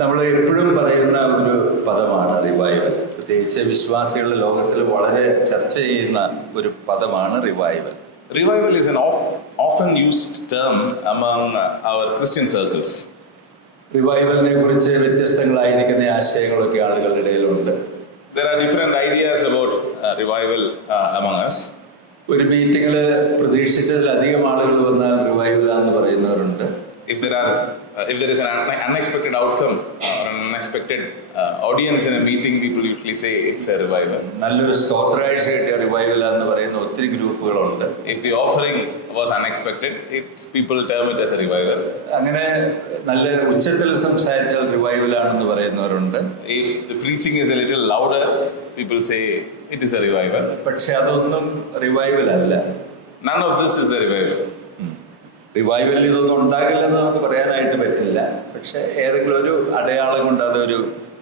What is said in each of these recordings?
നമ്മൾ എപ്പോഴും പറയുന്ന ഒരു പദമാണ് റിവൈവൽ. പ്രത്യേകിച്ച് വിശ്വാസികളുടെ ലോകത്തിൽ വളരെ ചർച്ച ചെയ്യുന്ന ഒരു പദമാണ് revival. Revival is an often used term among our Christian circles. റിവൈവലിനെ കുറിച്ച് വ്യത്യസ്തങ്ങളായിരിക്കുന്ന ആശയങ്ങളൊക്കെ ആളുകളുടെ ഇടയിലുണ്ട്. There are different ideas about revival among us. ഒരു മീറ്റിങ്ങിൽ പ്രതീക്ഷിച്ചതിലധികം ആളുകൾ വന്നാൽ റിവൈവൽ എന്ന് പറയുന്നവരുണ്ട്. If there is an unexpected outcome or an unexpected audience in a meeting, people usually say it's a revival. നല്ലൊരു സ്തോത്രാഴ്ച കിട്ടിയ റിവൈവൽ എന്ന് പറയുന്ന ഒത്തിരി ഗ്രൂപ്പുകളുണ്ട്. If the offering was unexpected, people term it as a revival. അങ്ങനെ നല്ല ഉച്ചത്തിൽ സംസാരിച്ചാൽ revival ആണെന്ന് പറയുന്നവരുണ്ട്. If the preaching is a little louder, people say it is a revival. പക്ഷെ അതൊന്നും റിവൈവൽ അല്ല. None of this is a revival. റിവൈവലിൽ ഇതൊന്നും ഉണ്ടാകില്ലെന്ന് നമുക്ക് പറയാനായിട്ട് പറ്റില്ല. പക്ഷെ ഏതെങ്കിലും ഒരു അടയാളം കൊണ്ട് അതൊരു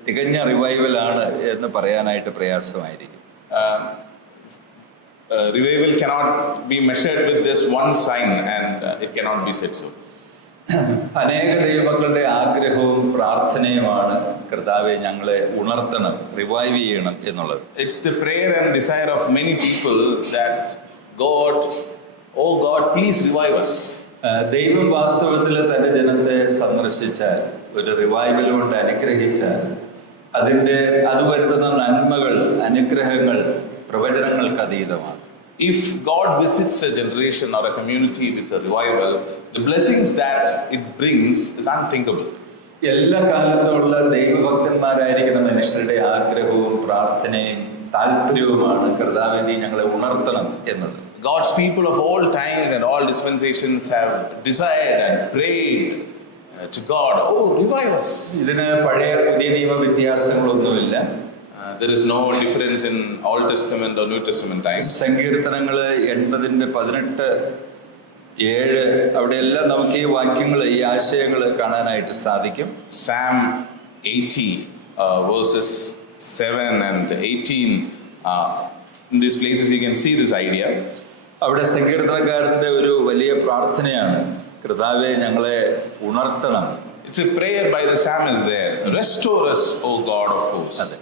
തികഞ്ഞ റിവൈവലാണ് എന്ന് പറയാനായിട്ട് പ്രയാസമായിരിക്കും. Revival cannot be measured with just one sign and it cannot be said so. അനേക ദൈവമക്കളുടെ ആഗ്രഹവും പ്രാർത്ഥനയുമാണ് കർത്താവെ ഞങ്ങളെ ഉണർത്തണം, റിവൈവ് ചെയ്യണം എന്നുള്ളത്. It's the prayer and desire of many people that God, oh God, please revive us. ദൈവം വാസ്തവത്തിൽ തന്റെ ജനത്തെ സന്ദർശിച്ചാൽ, ഒരു റിവൈവൽ കൊണ്ട് അനുഗ്രഹിച്ചാൽ, അത് വരുത്തുന്ന നന്മകൾ, അനുഗ്രഹങ്ങൾ പ്രവചനങ്ങൾക്ക് അതീതമാണ്. If God visits a generation or a community with a revival, the blessings that it brings is unthinkable. എല്ലാ കാലത്തുമുള്ള ദൈവഭക്തന്മാരായിരിക്കുന്ന മനുഷ്യരുടെ ആഗ്രഹവും പ്രാർത്ഥനയും താല്പര്യവുമാണ് കർത്താവേ നീ ഞങ്ങളെ ഉണർത്തണം എന്നത്. God's people of all times and all dispensations have desired and prayed to God, oh, revive us. ഇതിന് പഴയ പുതിയ നിയമ വ്യത്യാസങ്ങളൊന്നുമില്ല. There is no difference in Old Testament or New Testament times. സങ്കീർത്തനങ്ങൾ 80:18-7 അവിടെയെല്ലാം നമുക്ക് ഈ വാക്യങ്ങൾ, ഈ ആശയങ്ങൾ കാണാനായിട്ട് സാധിക്കും. Psalm 80 verses 7 and 18. In these places you can see this idea. അവിടെ സങ്കീർത്തനക്കാരന്റെ ഒരു വലിയ പ്രാർത്ഥനയാണ്, കർത്താവേ ഞങ്ങളെ ഉണർത്തണം. It's a prayer by the psalmist there. Restore us, O God of hosts. അതെ,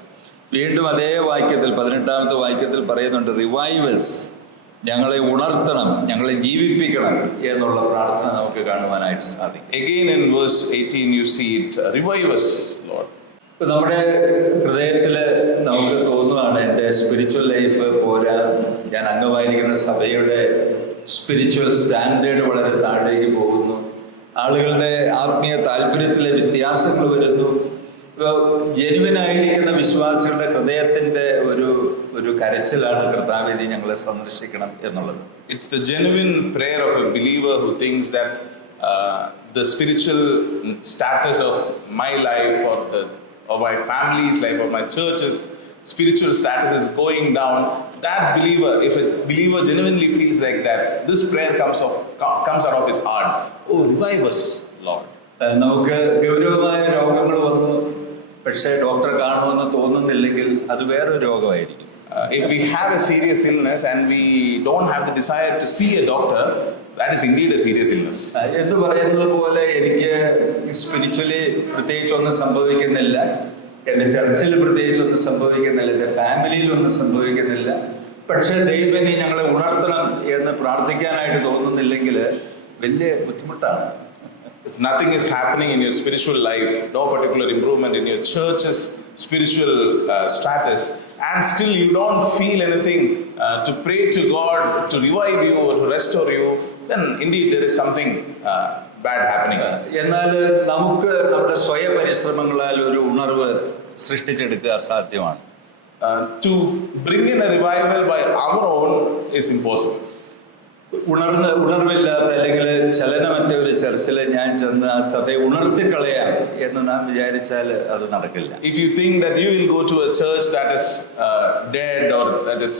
വീണ്ടും അതേ വാക്യത്തിൽ 18ാമത്തെ വാക്യത്തിൽ പറയുന്നുണ്ട്, റിവൈവസ്, ഞങ്ങളെ ഉണർത്തണം, ഞങ്ങളെ ജീവിപ്പിക്കണം എന്നുള്ള പ്രാർത്ഥന നമുക്ക് കാണുവാനായിട്ട് സാധിക്കും. Again in verse 18 you see it, revive us, Lord. ഇപ്പൊ നമ്മുടെ ഹൃദയത്തിൽ നമുക്ക് തോന്നുകയാണ്, എൻ്റെ സ്പിരിച്വൽ ലൈഫ് പോരാ, ഞാൻ അംഗമായിരിക്കുന്ന സഭയുടെ സ്പിരിച്വൽ സ്റ്റാൻഡേർഡ് വളരെ താഴേക്ക് പോകുന്നു, ആളുകളുടെ ആത്മീയ താല്പര്യത്തിലെ വ്യത്യാസങ്ങൾ വരുന്നു. ജെനുവിനായിരിക്കുന്ന വിശ്വാസികളുടെ ഹൃദയത്തിന്റെ ഒരു കരച്ചിലാണ് കർത്താവേ നീ ഞങ്ങളെ സന്ദർശിക്കണം എന്നുള്ളത്. It's the genuine prayer of a believer who thinks that the spiritual status of my life or my family's life or my church's spiritual status is going down. That believer, if a believer genuinely feels like that, this prayer comes out of his heart. Oh, revive us, Lord. നമുക്ക് ഗൗരവമായ രോഗങ്ങൾ വന്നു, പക്ഷേ ഡോക്ടറെ കാണുമെന്ന് തോന്നുന്നില്ലെങ്കിൽ അത് വേറൊരു രോഗമായിരിക്കും. If we have a serious illness and we don't have the desire to see a doctor, that is indeed a serious illness. എന്ന് പറയുന്നത് പോലെ എനിക്ക് സ്പിരിച്വലി പ്രത്യേകിച്ചൊന്നും സംഭവിക്കുന്നില്ല, എൻ്റെ ചർച്ചിൽ പ്രത്യേകിച്ചൊന്നും സംഭവിക്കുന്നില്ല, എൻ്റെ ഫാമിലിയിലൊന്നും സംഭവിക്കുന്നില്ല, പക്ഷേ ദൈവം നീ ഞങ്ങളെ ഉണർത്തണം എന്ന് പ്രാർത്ഥിക്കാനായിട്ട് തോന്നുന്നില്ലെങ്കിൽ വലിയ ബുദ്ധിമുട്ടാണ്. If nothing is happening in your spiritual life, no particular improvement in your church's spiritual status, and still you don't feel anything to pray to God to revive you or to restore you, then indeed there is something bad happening. എന്നാൽ നമുക്ക് നമ്മുടെ സ്വയം പരിശ്രമങ്ങളാൽ ഒരു ഉണർവ് സൃഷ്ടിച്ചെടുക്കുക അസാധ്യമാണ്. To bring in a revival by our own is impossible. ഉണർവില്ലാത്ത അല്ലെങ്കിൽ ചലനമറ്റ ഒരു ചർച്ചിൽ ഞാൻ ചെന്ന് ആ സഭയെ ഉണർത്തിക്കളയാം എന്ന് നാം വിചാരിച്ചാൽ അത് നടക്കില്ല. If you think that you will go to a church that is dead or that is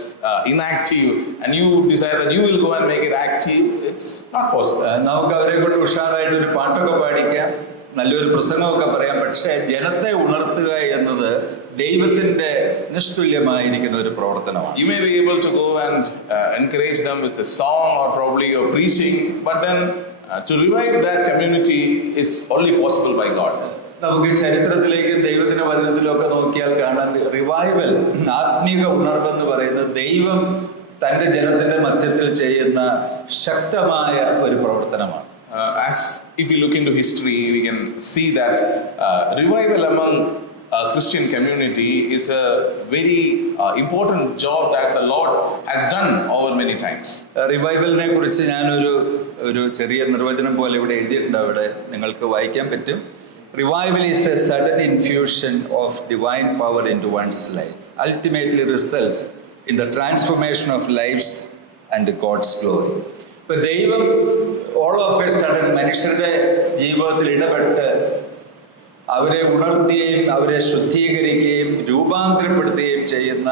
inactive and you decide that you will go and make it active, it's not possible. നമുക്ക് അവരെ കൊണ്ട് ഉഷാറായിട്ട് ഒരു പാട്ടൊക്കെ പാടിക്കാം, നല്ലൊരു പ്രസംഗമൊക്കെ പറയാം, പക്ഷേ ജനത്തെ ഉണർത്തുക എന്നത് ദൈവത്തിന്റെ നിസ്തുല്യമായിരിക്കുന്ന ഒരു പ്രവർത്തനമാണ്. You may be able to go and encourage them with a song or probably your preaching, but then to revive that community is only possible by God. നമുക്ക് ചരിത്രത്തിലേക്ക് ദൈവത്തിന്റെ വചനത്തിലും ഒക്കെ നോക്കിയാൽ കാണാൻ റിവൈവൽ, ആത്മീക ഉണർവെന്ന് പറയുന്നത് ദൈവം തന്റെ ജനത്തിന്റെ മധ്യത്തിൽ ചെയ്യുന്ന ശക്തമായ ഒരു പ്രവർത്തനമാണ്. As if you look into history, we can see that revival among Christian community is a very important job that the Lord has done over many times. റിവൈവലിനെ കുറിച്ച് ഞാനൊരു ചെറിയ നിർവചനം പോലെ ഇവിടെ എഴുതിയിട്ടുണ്ട്, അവിടെ നിങ്ങൾക്ക് വായിക്കാൻ പറ്റും. Revival is a sudden infusion of divine power into one's life, ultimately results in the transformation of lives and God's glory. ഇപ്പൊ ദൈവം ഓൾ ഓഫ് എ സഡൻ മനുഷ്യരുടെ ജീവിതത്തിൽ ഇടപെട്ട് അവരെ ഉണർത്തുകയും അവരെ ശുദ്ധീകരിക്കുകയും രൂപാന്തരപ്പെടുത്തുകയും ചെയ്യുന്ന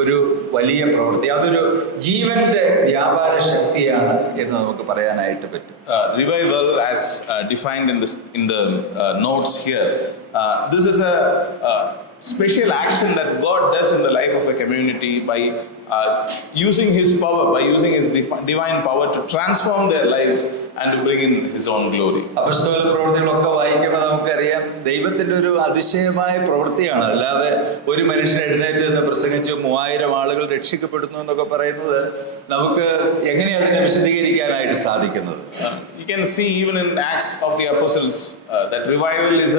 ഒരു വലിയ പ്രവൃത്തി, അതൊരു ജീവന്റെ വ്യാപാര ശക്തിയാണ് എന്ന് നമുക്ക് പറയാനായിട്ട് പറ്റും. Revival, as defined in the notes here, this is a special action that God does in the life of a community by using His power, by using His divine power to transform their lives and to bring in His own glory. അപ്പോസ്തല പ്രവൃത്തികളൊക്കെ വായിക്കുമ്പോൾ നമുക്കറിയാം ദൈവത്തിന്റെ ഒരു അതിശയമായ പ്രവൃത്തിയാണ്. അല്ലാതെ ഒരു മനുഷ്യൻ എഴുന്നേറ്റ് എന്ന് പ്രസംഗിച്ച് 3000 ആളുകൾ രക്ഷിക്കപ്പെടുന്നു എന്നൊക്കെ പറയുന്നത് നമുക്ക് എങ്ങനെ അതിനെ വിശദീകരിക്കാനായിട്ട് സാധിക്കുന്നത്? You can see even in Acts of the Apostles that revival is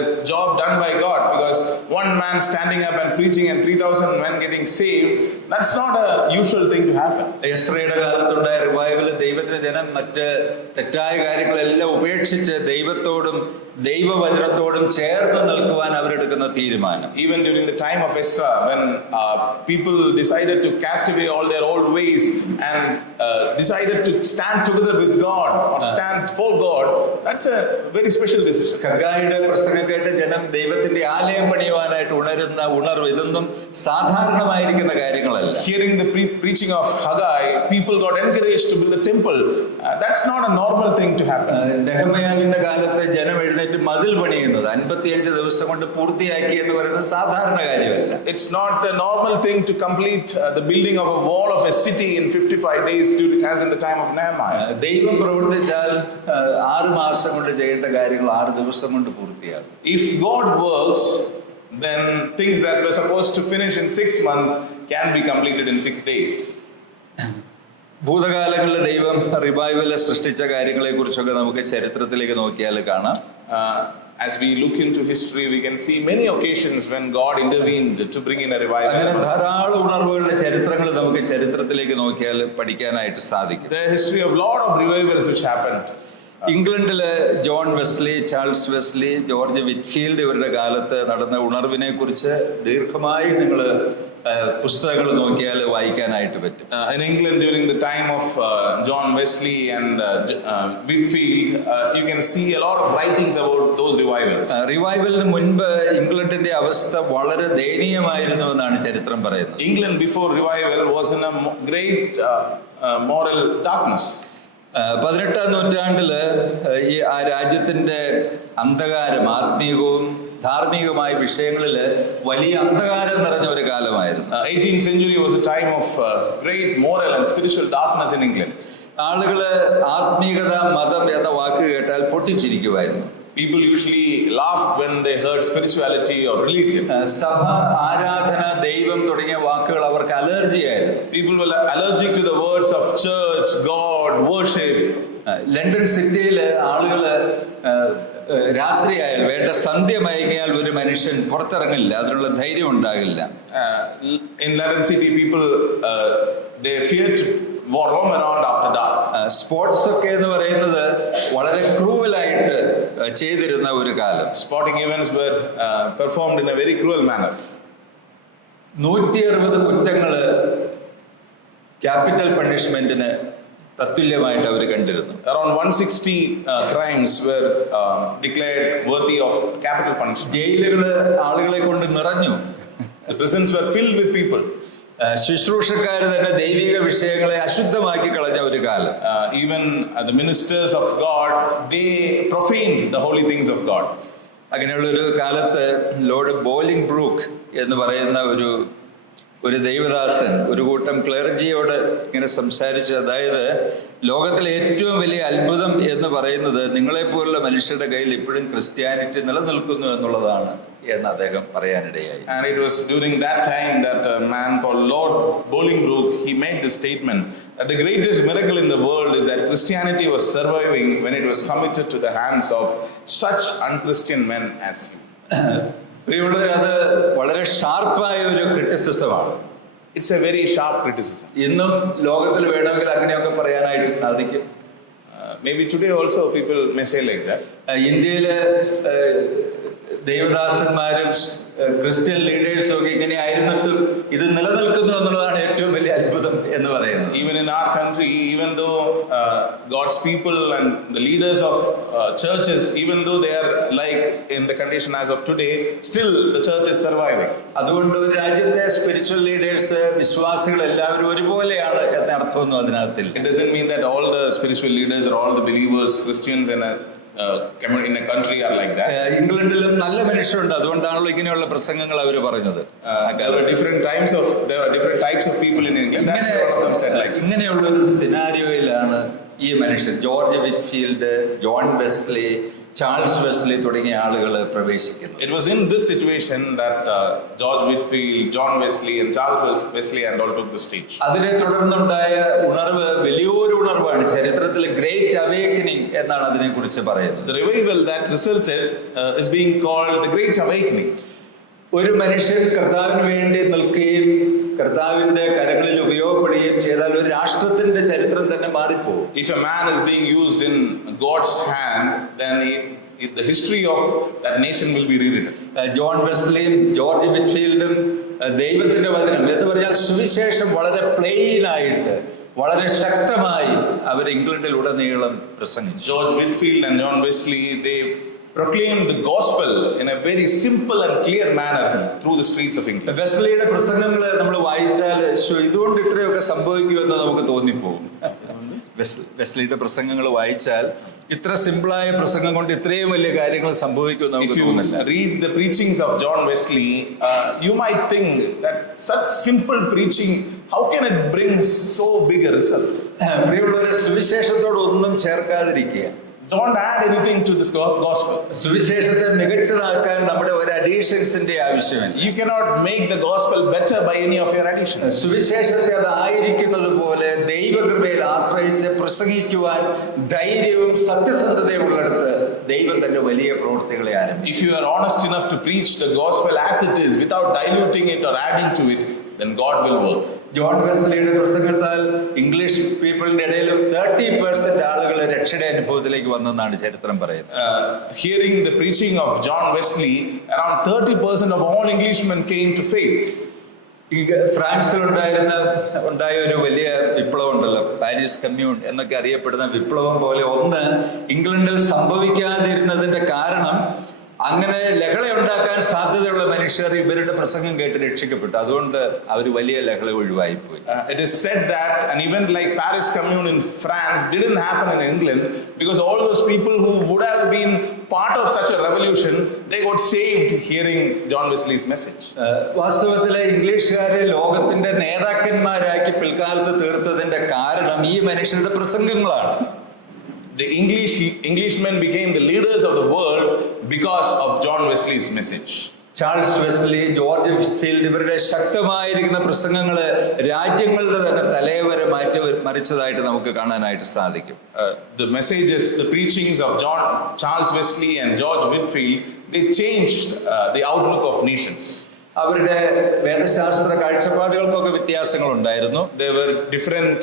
a job done by God, because one man standing up and preaching and 3,000 men getting saved, that's not a usual thing to happen. എസ്രയുടെ കാലത്തുണ്ടായ revival ദൈവത്തിന്റെ ജനം മറ്റ് തെറ്റായ കാര്യങ്ങളെല്ലാം ഉപേക്ഷിച്ച് ദൈവത്തോടും ദൈവവചനത്തോടും ചേർന്ന് നിൽക്കുവാൻ അവരെടുക്കുന്ന തീരുമാനം. Even during the time of Ezra, when people decided to cast away all their old ways and decided to stand together with God or stand for God, that's a very special decision. ഹഗ്ഗായിയുടെ പ്രസംഗം കേട്ട് ജനം ദൈവത്തിന്റെ ആലയം പണിയുവാനായിട്ട് ഉണരുന്ന ഉണർവ് ഇതൊന്നും സാധാരണമായിരിക്കുന്ന കാര്യങ്ങളല്ല. Hearing the preaching of Haggai, people got encouraged to build a temple. That's not a normal thing to happen. നെഹെമ്യാവിന്റെ കാലത്ത് ജനം എഴുന്നേറ്റ് മതിൽ പണിയുന്നത് 55 ദിവസം കൊണ്ട് പൂർത്തിയാക്കി എന്ന് പറയുന്നത് സാധാരണ കാര്യമല്ല. It's not a normal thing to complete the building of a wall of a city in 55 days, as in the time of Nehemiah. ദൈവം പ്രവർത്തിച്ചാൽ 6 മാസം കൊണ്ട് ചെയ്യേണ്ട കാര്യങ്ങൾ 6 ദിവസം കൊണ്ട് പൂർത്തിയാകും. If God works, then things that were supposed to finish in 6 months can be completed in 6 days. ഭൂതകാലങ്ങളിൽ ദൈവം റിവൈവൽ സൃഷ്ടിച്ച കാര്യങ്ങളെ കുറിച്ചൊക്കെ നമുക്ക് ചരിത്രത്തിലേക്ക് നോക്കിയാൽ കാണാം. As we look into history, we can see many occasions when God intervened to bring in a revival. അങ്ങനെ ധാരാളം ഉണർവുകളുടെ ചരിത്രങ്ങൾ നമുക്ക് ചരിത്രത്തിലേക്ക് നോക്കിയാൽ പഠിക്കാനായിട്ട് സാധിക്കും. The history of lot of revivals which happened. ഇംഗ്ലണ്ടില് John Wesley, Charles Wesley, George Whitefield ഇവരുടെ കാലത്ത് നടന്ന ഉണർവിനെ കുറിച്ച് ദീർഘമായി നിങ്ങൾ പുസ്തകങ്ങൾ നോക്കിയാൽ വായിക്കാനായിട്ട് പറ്റും. In England during the time of John Wesley and Whitfield, you can see a lot of writings about those revivals. റിവൈവലിന് മുൻപ് ഇംഗ്ലണ്ടിന്റെ അവസ്ഥ വളരെ ദയനീയമായിരുന്നു എന്നാണ് ചരിത്രം പറയുന്നത്. England before revival was in a great moral darkness. 18ാം നൂറ്റാണ്ടില് ആ രാജ്യത്തിന്റെ അന്ധകാരം, ആത്മീയവും ധാർമ്മികമായ വിഷയങ്ങളിൽ വലിയ അന്ധകാരം നിറഞ്ഞ ഒരു കാലമായിരുന്നു. 18th century was a time of great moral and spiritual darkness in England. ആളുകള് ആത്മീയത, മതം എന്ന വാക്ക് കേട്ടാൽ പൊട്ടിച്ചിരിക്കുമായിരുന്നു. People usually laughed when they heard spirituality or religion. സഭ, ആരാധന, ദൈവം തുടങ്ങിയ വാക്കുകൾ അവർക്ക് അലർജി ആയിരുന്നു. People were allergic to the words of church, God, worship. London സിറ്റിയില് ആളുകള് രാത്രിയായാൽ വേണ്ട സന്ധ്യ മയങ്ങിയാൽ ഒരു മനുഷ്യൻ പുറത്തിറങ്ങില്ല, അതിനുള്ള ധൈര്യം ഉണ്ടാകില്ല. In London city, people they feared to roam around after dark. Sports ഒക്കെ എന്ന് പറയുന്നത് വളരെ ക്രൂവലായിട്ട് ചെയ്തിരുന്ന ഒരു കാലം. Sporting events were performed in a very cruel manner. 160 കുറ്റങ്ങള് capital പണിഷ്മെന്റിന് തത്തുല്യമായിട്ട് അവർ കണ്ടിരുന്നു. Around 160 crimes were declared worthy of capital punishment. ജയിലുകള് ആളുകളെ കൊണ്ട് നിറഞ്ഞു. The prisons were filled with people. ശുശ്രൂഷക്കാര് തന്നെ ദൈവിക വിഷയങ്ങളെ അശുദ്ധമാക്കി കളഞ്ഞ ഒരു കാലം. Even the ministers of God, they profaned the holy things of God. അങ്ങനെയുള്ള ഒരു കാലത്ത് ലോർഡ് ബോലിംഗ് ബ്രൂക്ക് എന്ന് പറയുന്ന ഒരു ഒരു ദൈവദാസൻ ഒരു കൂട്ടം ക്ലർജിയോട് ഇങ്ങനെ സംസാരിച്ചു. അതായത് ലോകത്തിലെ ഏറ്റവും വലിയ അത്ഭുതം എന്ന് പറയുന്നത് നിങ്ങളെപ്പോലുള്ള മനുഷ്യരുടെ കയ്യിൽ ഇപ്പോഴും ക്രിസ്ത്യാനിറ്റി നിലനിൽക്കുന്നു എന്നുള്ളതാണ് എന്ന് അദ്ദേഹം പറയാനിടയായി. And it was during that time that a man called Lord Bolingbroke, he made this statement that the greatest miracle in the world is that Christianity was surviving when it was committed to the hands of such unchristian men as you. പ്രിയമുള്ളവർ, അത് വളരെ ഷാർപ്പായ ഒരു ക്രിറ്റിസിസമാണ്. It's a very sharp criticism. ഇന്നും ലോകത്തിൽ വേണമെങ്കിൽ അങ്ങനെയൊക്കെ പറയാനായിട്ട് സാധിക്കും. Maybe today also people may say like that. ഇന്ത്യയിലെ ദൈവദാസന്മാരും ക്രിസ്ത്യൻ ലീഡേഴ്സും ഒക്കെ ഇങ്ങനെ ആയിരുന്നിട്ടും ഇത് നിലനിൽക്കുന്നു എന്നുള്ളതാണ് ഏറ്റവും വലിയ അത്ഭുതം എന്ന് പറയുന്നത്. Even in our country, even though God's people and the leaders of churches, even though they are like in the condition as of today, still the church is surviving. അതുകൊണ്ട് ഒരു രാജ്യത്തെ സ്പിരിച്വൽ ലീഡേഴ്സ്, വിശ്വാസികൾ എല്ലാവരും ഒരുപോലെയാണ് എന്ന അർത്ഥമൊന്നും അതിനകത്തില്ല. It doesn't mean that all the spiritual leaders or all the believers, Christians in a country are like that. ഇംഗ്ലണ്ടിലും നല്ല മനുഷ്യരുണ്ട്, അതുകൊണ്ടാണല്ലോ ഇങ്ങനെയുള്ള പ്രസംഗങ്ങൾ അവർ പറഞ്ഞത്. There were different types of people in England. That's why one of them said like this. ഇങ്ങനെയുള്ള ഒരു സിനാരിയോയിലാണ് ഈ മനുഷ്യർ George Whitefield, John Wesley, Charles Wesley തുടങ്ങിയ ആളുകൾ പ്രവേശിക്കുന്നു. It was in this situation that George Whitfield, John Wesley and Charles Wesley and all took the stage. അതിനെ തുടർന്നുണ്ടായ ഉണർവ് വലിയൊരു ഉണർവാണ്. ചരിത്രത്തിൽ ഗ്രേറ്റ് അവേക്കനിങ് എന്നാണ് അതിനെക്കുറിച്ച് പറയുന്നത്. The revival that resulted is being called the Great Awakening. ഒരു മനുഷ്യൻ കർത്താവിന് വേണ്ടി നിൽക്കുകയും കർത്താവിന്റെ കരങ്ങളിൽ ഉപയോഗപ്പെടുകയും ചെയ്താൽ ഒരു രാഷ്ട്രത്തിന്റെ ചരിത്രം തന്നെ മാറിപ്പോകും. If a man is being used in God's hand, then the history of that nation will be rewritten. John വെസ്ലിയും ജോർജ് വിറ്റ്ഫീൽഡും ദൈവത്തിന്റെ വചനം എന്ന് പറഞ്ഞാൽ സുവിശേഷം വളരെ പ്ലെയിൻ ആയിട്ട് വളരെ ശക്തമായി അവർ ഇംഗ്ലണ്ടിൽ ഉടനീളം പ്രസംഗിച്ചു. George Whitfield and John Wesley, they proclaimed the gospel in a very simple and clear manner through the streets of England. വെസ്ലിയുടെ പ്രസംഗങ്ങൾ നമ്മൾ വായിച്ചാൽ ഇതുകൊണ്ട് ഇത്രയൊക്കെ സംഭവിക്കുമെന്ന് നമുക്ക് തോന്നിപ്പോകും. വെസ്ലിയുടെ പ്രസംഗങ്ങൾ വായിച്ചാൽ ഇത്ര സിമ്പിളായ പ്രസംഗം കൊണ്ട് ഇത്രയും വലിയ കാര്യങ്ങൾ സംഭവിക്കുമെന്ന് നമുക്ക് തോന്നില്ല. If you read the preachings of John Wesley, you might think that such simple preaching, how can it bring so big a result? പ്രിയമുള്ളവരെ, സുവിശേഷത്തോട് ഒന്നും ചേർക്കാതിരിക്കുക. Don't add anything to this gospel. സുവിശേഷത്തെ മികച്ചതാക്കാൻ നമ്മുടെ ഒരു അഡീഷൻസിന്റെ ആവശ്യമില്ല. You cannot make the gospel better by any of your additions. സുവിശേഷത്തെ അതായിരിക്കുന്നത് പോലെ ദൈവകൃപയിൽ ആശ്രയിച്ച് പ്രസംഗിക്കുവാൻ ധൈര്യവും സത്യസന്ധതയും ഉള്ളിടത്ത് ദൈവം തന്റെ വലിയ പ്രവൃത്തികളെ ആരംഭിക്കും. If you are honest enough to preach the gospel as it is without diluting it or adding to it, then God will work. John വെസ്ലിയുടെ പ്രസംഗത്താൽ ഇംഗ്ലീഷ് പീപ്പിളിന്റെ ഇടയിലും 30% ആളുകൾ രക്ഷയുടെ അനുഭവത്തിലേക്ക് വന്നെന്നാണ് ചരിത്രം പറയുന്നത്. Hearing the preaching of John Wesley, around 30% of all Englishmen came to faith. ഫ്രാൻസിൽ ഉണ്ടായ ഒരു വലിയ വിപ്ലവം ഉണ്ടല്ലോ, പാരീസ് കമ്മ്യൂൺ എന്നൊക്കെ അറിയപ്പെടുന്ന വിപ്ലവം പോലെ ഒന്ന് ഇംഗ്ലണ്ടിൽ സംഭവിക്കാതിരുന്നതിന്റെ കാരണം അങ്ങനെ ലഹള ഉണ്ടാക്കാൻ സാധ്യതയുള്ള മനുഷ്യർ ഇവരുടെ പ്രസംഗം കേട്ട് രക്ഷിക്കപ്പെട്ടു. അതുകൊണ്ട് അവർ വലിയ ലഹള ഒഴിവായിപ്പോയി. It is said that an event like Paris Commune in France didn't happen in England because all those people who would have been part of such a revolution, they got saved hearing John Wesley's message. വാസ്തവത്തിലെ ഇംഗ്ലീഷുകാരെ ലോകത്തിന്റെ നേതാക്കന്മാരാക്കി പിൽക്കാലത്ത് തീർത്തതിന്റെ കാരണം ഈ മനുഷ്യരുടെ പ്രസംഗങ്ങളാണ്. The Englishmen became the leaders of the world because of John Wesley's message. Charles Wesley, George Whitefield ഇവരുടെ ശക്തമായിരിക്കുന്ന പ്രസംഗങ്ങള് രാജ്യങ്ങളുടെ തന്നെ തലവരെ മറിച്ചതായിട്ട് നമുക്ക് കാണാനായിട്ട് സാധിക്കും. The messages, the preachings of Charles Wesley and George Whitfield, they changed the outlook of nations. അവരുടെ വേദശാസ്ത്ര കാഴ്ചപ്പാടുകൾക്കൊക്കെ വ്യത്യാസങ്ങൾ ഉണ്ടായിരുന്നു. There were different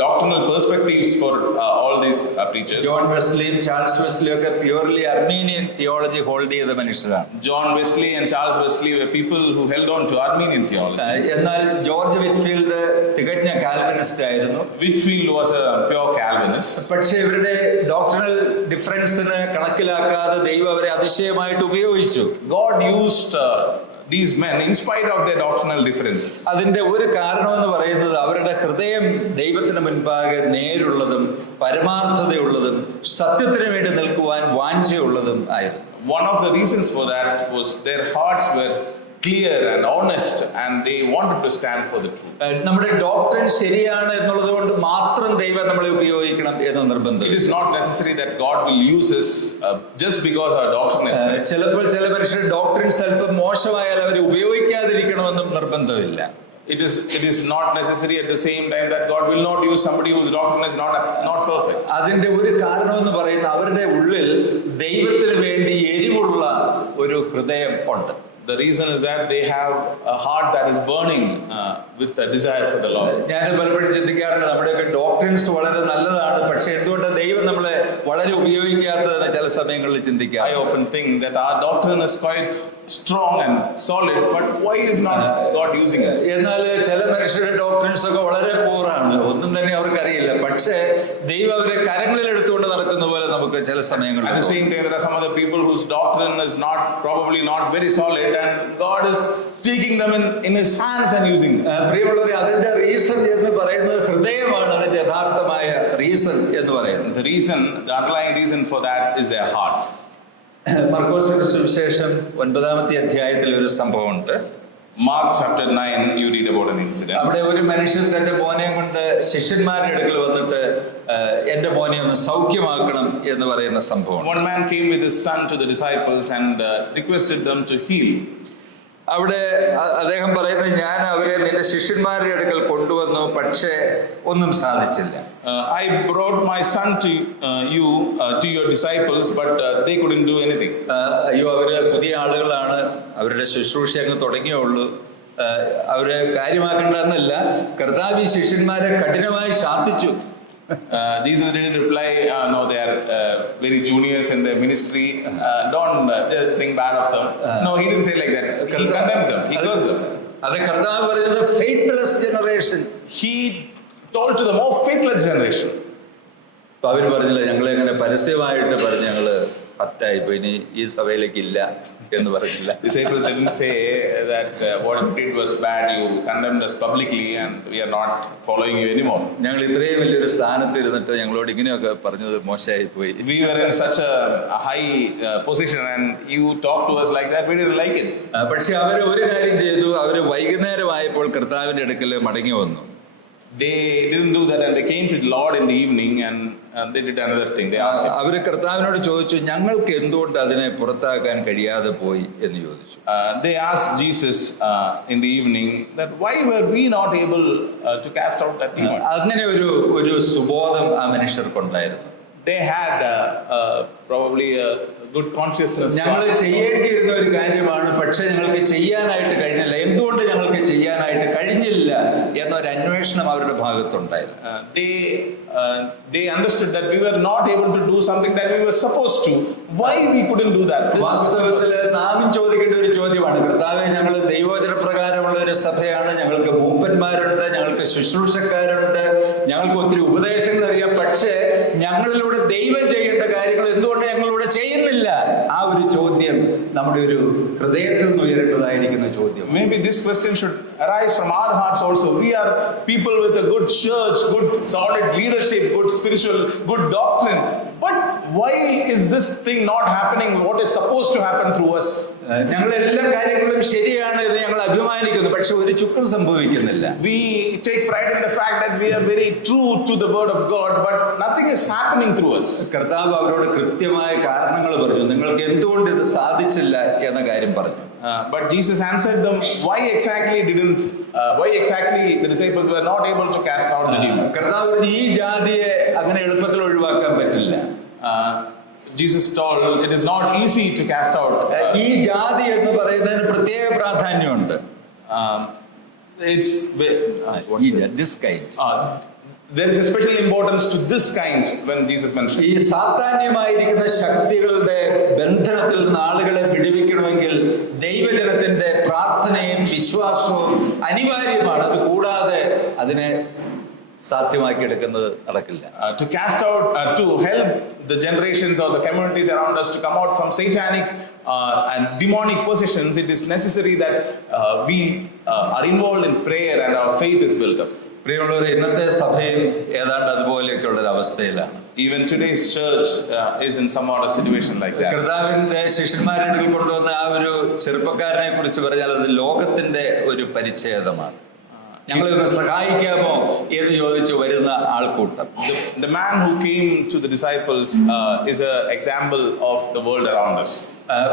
doctrinal perspectives for all these preachers. John വെസ്ലിയും ചാൾസ് വെസ്ലിയും ഒക്കെ പ്യൂർലി അർമീനിയൻ തിയോളജി ഹോൾഡ് ചെയ്ത മനുഷ്യരാണ്. John Wesley and Charles Wesley were people who held on to Armenian theology. എന്നാൽ George Whitefield തികഞ്ഞ കാൽവിനിസ്റ്റ് ആയിരുന്നു. Whitfield was a pure Calvinist. പക്ഷേ ഇവരുടെ ഡോക്ടറൽ ഡിഫറൻസിന് കണക്കിലാക്കാതെ ദൈവം അവരെ അതിശയമായിട്ട് ഉപയോഗിച്ചു. God used these men in spite of their doctrinal differences. അതിന്റെ ഒരു കാരണം എന്ന് പറയുന്നത് അവരുടെ ഹൃദയം ദൈവത്തിന് മുൻപാകെ നേരുള്ളതും പരമാർത്ഥതയുള്ളതും സത്യത്തിന് വേണ്ടി നിൽക്കുവാൻ വാഞ്ചയുള്ളതും ആയിരുന്നു. One of the reasons for that was their hearts were clear and honest, and they wanted to stand for the truth. നമ്മുടെ ഡോക്ട്രിൻ ശരിയാണ് എന്നുള്ളത് കൊണ്ട് മാത്രം ദൈവം നമ്മളെ ഉപയോഗിക്കണം എന്ന് നിർബന്ധം. It is not necessary that God will use us just because our doctrine is correct. ചിലപ്പോൾ ചില മനുഷ്യരുടെ ഡോക്ട്രിൻ സ്വല്പം മോശമായാൽ അവരെ ഉപയോഗിക്കാതിരിക്കണമെന്നും നിർബന്ധമില്ല. It is not necessary at the same time that God will not use somebody whose doctrine is not perfect. അതിന്റെ ഒരു കാരണമെന്ന് പറയുന്നത് അവരുടെ ഉള്ളിൽ ദൈവത്തിന് വേണ്ടി എരിവുള്ള ഒരു ഹൃദയം ഉണ്ട്. The reason is that they have a heart that is burning with a desire for the Lord. ഞാൻ പലപ്പോഴും ചിന്തിക്കാറുണ്ട്, നമ്മുടെയൊക്കെ ഡോക്ട്രിൻസ് വളരെ നല്ലതാണ്, പക്ഷെ എന്തുകൊണ്ട് ദൈവം നമ്മളെ വളരെ ഉപയോഗിക്കാത്തതെന്ന് ചില സമയങ്ങളിൽ ചിന്തിക്കാം. I often think that our doctrine is quite strong and solid, but why is not God using us? എന്നാൽ ചില മനുഷ്യരുടെ ഡോക്ട്രിൻസ് ഒക്കെ വളരെ പൂറാണ്, ഒന്നും തന്നെ അവർക്ക് അറിയില്ല, പക്ഷേ ദൈവം അവരെ കരങ്ങളിൽ എടുത്തുകൊണ്ട് നടക്കുന്ന പോലെ നമുക്ക് ചില സമയങ്ങളിൽ. At the same time, there are some other people whose doctrine is probably not very solid, and God is taking them in His hands and using them. പ്രിയമുള്ളവരെ, അതിന്റെ റീസൺ എന്ന് പറയുന്നത് ഹൃദയമാണ്. അതിന്റെ യഥാർത്ഥമായ റീസൺ എന്ന് പറയുന്നത്, The underlying reason for that is their heart. മർക്കോസിന്റെ സുവിശേഷം 9-ാമത്തെ അധ്യായത്തിൽ ഒരു സംഭവമുണ്ട്. Mark chapter 9, you read about an incident. അവിടെ ഒരു മനുഷ്യൻ തന്റെ മോനെ കൊണ്ട് ശിഷ്യന്മാരുടെ അടുക്കൽ വന്നിട്ട് എന്റെ മോനെ ഒന്ന് സൗഖ്യമാക്കണം എന്ന് പറയുന്ന സംഭവം. One man came with his son to the disciples and requested them to heal. അവിടെ അദ്ദേഹം പറയുന്നത്, ഞാൻ അവരെ നിന്റെ ശിഷ്യന്മാരുടെ അടുക്കൽ കൊണ്ടുവന്നു, പക്ഷേ ഒന്നും സാധിച്ചില്ല. I brought my son to your disciples, but they couldn't do anything. അയ്യോ, അവര് പുതിയ ആളുകളാണ്, അവരുടെ ശുശ്രൂഷ അങ്ങ് തുടങ്ങിയുള്ളൂ, അവരെ കാര്യമാക്കേണ്ടതെന്നല്ല, കർത്താവ് ഈ ശിഷ്യന്മാരെ കഠിനമായി ശാസിച്ചു. Jesus didn't reply, no, they are very juniors in their ministry, don't just think bad of them. No, he didn't say like that. He condemned them, he cursed them. അത് കർത്താവ് പറഞ്ഞത് faithless generation. He told to them, oh, faithless generation. അപ്പൊ അവര് പറഞ്ഞില്ല, ഞങ്ങളെ അങ്ങനെ പരസ്യമായിട്ട് പറഞ്ഞ് ഞങ്ങള് ഹർട്ടായി പോയി, ഇനി ഈ സഭയിലേക്ക് ഇല്ല എന്ന് പറഞ്ഞില്ല. Disciples didn't say that what you did was bad, you condemned us publicly and we are not following you anymore. ഞങ്ങൾ ഇത്രയും വലിയൊരു സ്ഥാനത്ത് ഇരുന്നിട്ട് ഞങ്ങളോട് ഇങ്ങനെയൊക്കെ പറഞ്ഞത് മോശമായി പോയി. We were in such a high position and you talk to us like that, we didn't like it. പക്ഷെ അവര് ഒരു കാര്യം ചെയ്തു, അവര് വൈകുന്നേരമായപ്പോൾ കർത്താവിന്റെ അടുക്കൽ മടങ്ങി വന്നു. They didn't do that and they came to the Lord in the evening and they did another thing. They asked him. അവര് കർത്താവിനോട് ചോദിച്ചു, ഞങ്ങൾക്ക് എന്തുകൊണ്ട് അതിനെ പുറത്താക്കാൻ കഴിയാതെ പോയി എന്ന് ചോദിച്ചു. They asked Jesus in the evening that why were we not able to cast out that demon? അങ്ങനെ ഒരു സുബോധം ആ മനുഷ്യർക്കുണ്ടായിരുന്നു. They had probably a good consciousness. ഞങ്ങൾ ചെയ്യേണ്ടിയിരുന്ന ഒരു കാര്യമാണ്, പക്ഷെ ഞങ്ങൾക്ക് ചെയ്യാനായിട്ട് കഴിഞ്ഞില്ല. എന്തുകൊണ്ട് ഞങ്ങൾക്ക് ചെയ്യാനായിട്ട് കഴിഞ്ഞില്ല എന്നൊരു അന്വേഷണം അവരുടെ ഭാഗത്തുണ്ടായിരുന്നു. They understood that we were not able to do something that we were supposed to. Why we couldn't do that? വാസ്തവത്തിൽ നാമും ചോദിക്കേണ്ട ഒരു ചോദ്യമാണ്, കർത്താവേ, ഞങ്ങൾ ദൈവവചന പ്രകാരമുള്ള ഒരു സഭയാണ്, ഞങ്ങൾക്ക് മൂപ്പന്മാരുണ്ട്, ഞങ്ങൾക്ക് ശുശ്രൂഷക്കാരുണ്ട്, ഞങ്ങൾക്ക് ഒത്തിരി ഉപദേശങ്ങൾ അറിയാം, പക്ഷേ ഞങ്ങളിലൂടെ ദൈവം ചെയ്യേണ്ട കാര്യങ്ങൾ എന്തുകൊണ്ട് ഞങ്ങളിലൂടെ ചെയ്യുന്നില്ല? ആ ഒരു ചോദ്യം നമ്മുടെ ഒരു ഹൃദയത്തിൽ നിന്ന് ഉയരേണ്ടതായിരിക്കുന്ന ചോദ്യം. Maybe this question should arise from our hearts also. We are people with a good church, good solid leadership, good spiritual, good doctrine. But why is this thing not happening? What is supposed to happen through us? ഞങ്ങൾ എല്ലാ കാര്യങ്ങളും ശരിയാണ് എന്ന് ഞങ്ങൾ അഭിമാനിക്കുന്നു, പക്ഷെ ഒരു ചുക്കും സംഭവിക്കുന്നില്ല. We take pride in the fact that we are very true to the word of God, but nothing is happening through us. കർത്താവ് അവരോട് കൃത്യമായ കാരണങ്ങൾ പറഞ്ഞു, നിങ്ങൾക്ക് എന്തുകൊണ്ട് ഇത് സാധിച്ചില്ല എന്ന കാര്യം പറഞ്ഞു. But Jesus answered them, why exactly the disciples were not able to cast out the demon. കർത്താവ് ഈ ജാതിയെ അങ്ങനെ എളുപ്പത്തിൽ ഒഴിവാക്കാൻ പറ്റില്ല. Jesus told, it is not easy to cast out. ഈ ജാതി എന്ന് പറയുന്നതിന് പ്രത്യേക പ്രാധാന്യമുണ്ട്. This kind. There is a special importance to this kind when Jesus mentioned. ഈ സാത്താന്യമായിരിക്കുന്ന ശക്തികളുടെ ബന്ധനത്തിൽ നിന്ന് ആളുകളെ വിടുവിക്കണമെങ്കിൽ ദൈവജനത്തിന്റെ പ്രാർത്ഥനയും വിശ്വാസവും അനിവാര്യമാണ്. അത് കൂടാതെ അതിനെ സാധ്യമാക്കിയെടുക്കുന്നത് നടക്കില്ല. To cast out, to help the generations or the communities around us to come out from satanic and demonic possessions, it is necessary that we are involved in prayer and our faith is built up. പ്രിയമുള്ളവരെ, ഇന്നത്തെ സഭയും ഏതാണ്ട് അതുപോലെയൊക്കെയുള്ള ഒരു അവസ്ഥയിലാണ്. Even today's church is in somewhat a situation like that. കർത്താവിന്റെ ശിഷ്യന്മാരുടെ ഇടയിൽ കൊണ്ടുവന്ന ആ ഒരു ചെറുപ്പക്കാരനെ കുറിച്ച് പറഞ്ഞാൽ അത് ലോകത്തിന്റെ ഒരു പരിച്ഛേദമാണ്. ഞങ്ങളെ സഹായിക്കാമോ എന്ന് ചോദിച്ചു വരുന്ന ആൾക്കൂട്ടം. The man who came to the disciples is an example of the world around us.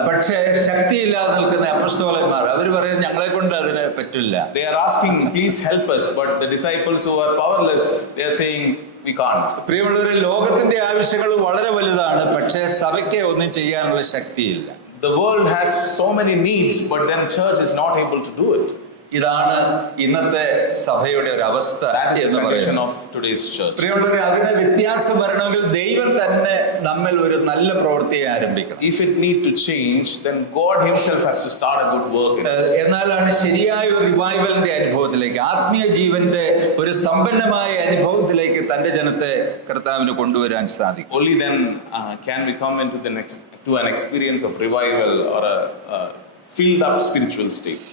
പക്ഷേ ശക്തിയില്ലാതെ നിൽക്കുന്ന അപ്പസ്തോലന്മാർ അവർ പറയും ഞങ്ങളെ കൊണ്ട് അതിന് പറ്റില്ല. They are asking, please help us, but the disciples who are powerless, they are saying we can't. പ്രിയമുള്ളവരെ, ലോകത്തിന്റെ ആവശ്യങ്ങൾ വളരെ വലുതാണ്, പക്ഷേ സഭയ്ക്ക് ഒന്നും ചെയ്യാനുള്ള ശക്തിയില്ല. The world has so many needs, but then church is not able to do it. ഇതാണ് ഇന്നത്തെ സഭയുടെ ഒരു അവസ്ഥ എന്ന് പറയുന്നത്. പ്രിയമുള്ളവരെ, അതിന് വ്യത്യാസം വരണമെങ്കിൽ ദൈവം തന്നെ നമ്മിൽ ഒരു നല്ല പ്രവൃത്തിയെ ആരംഭിക്കണം. If it need to change, then God himself has to start a good work in us. എന്നാലാണ് ശരിയായ ഒരു റിവൈവലിന്റെ അനുഭവത്തിലേക്ക്, ആത്മീയ ജീവന്റെ ഒരു സമ്പന്നമായ അനുഭവത്തിലേക്ക് തന്റെ ജനത്തെ കർത്താവിന് കൊണ്ടുവരാൻ സാധിക്കും. Only then can we come into to an experience of revival or a filled up spiritual state.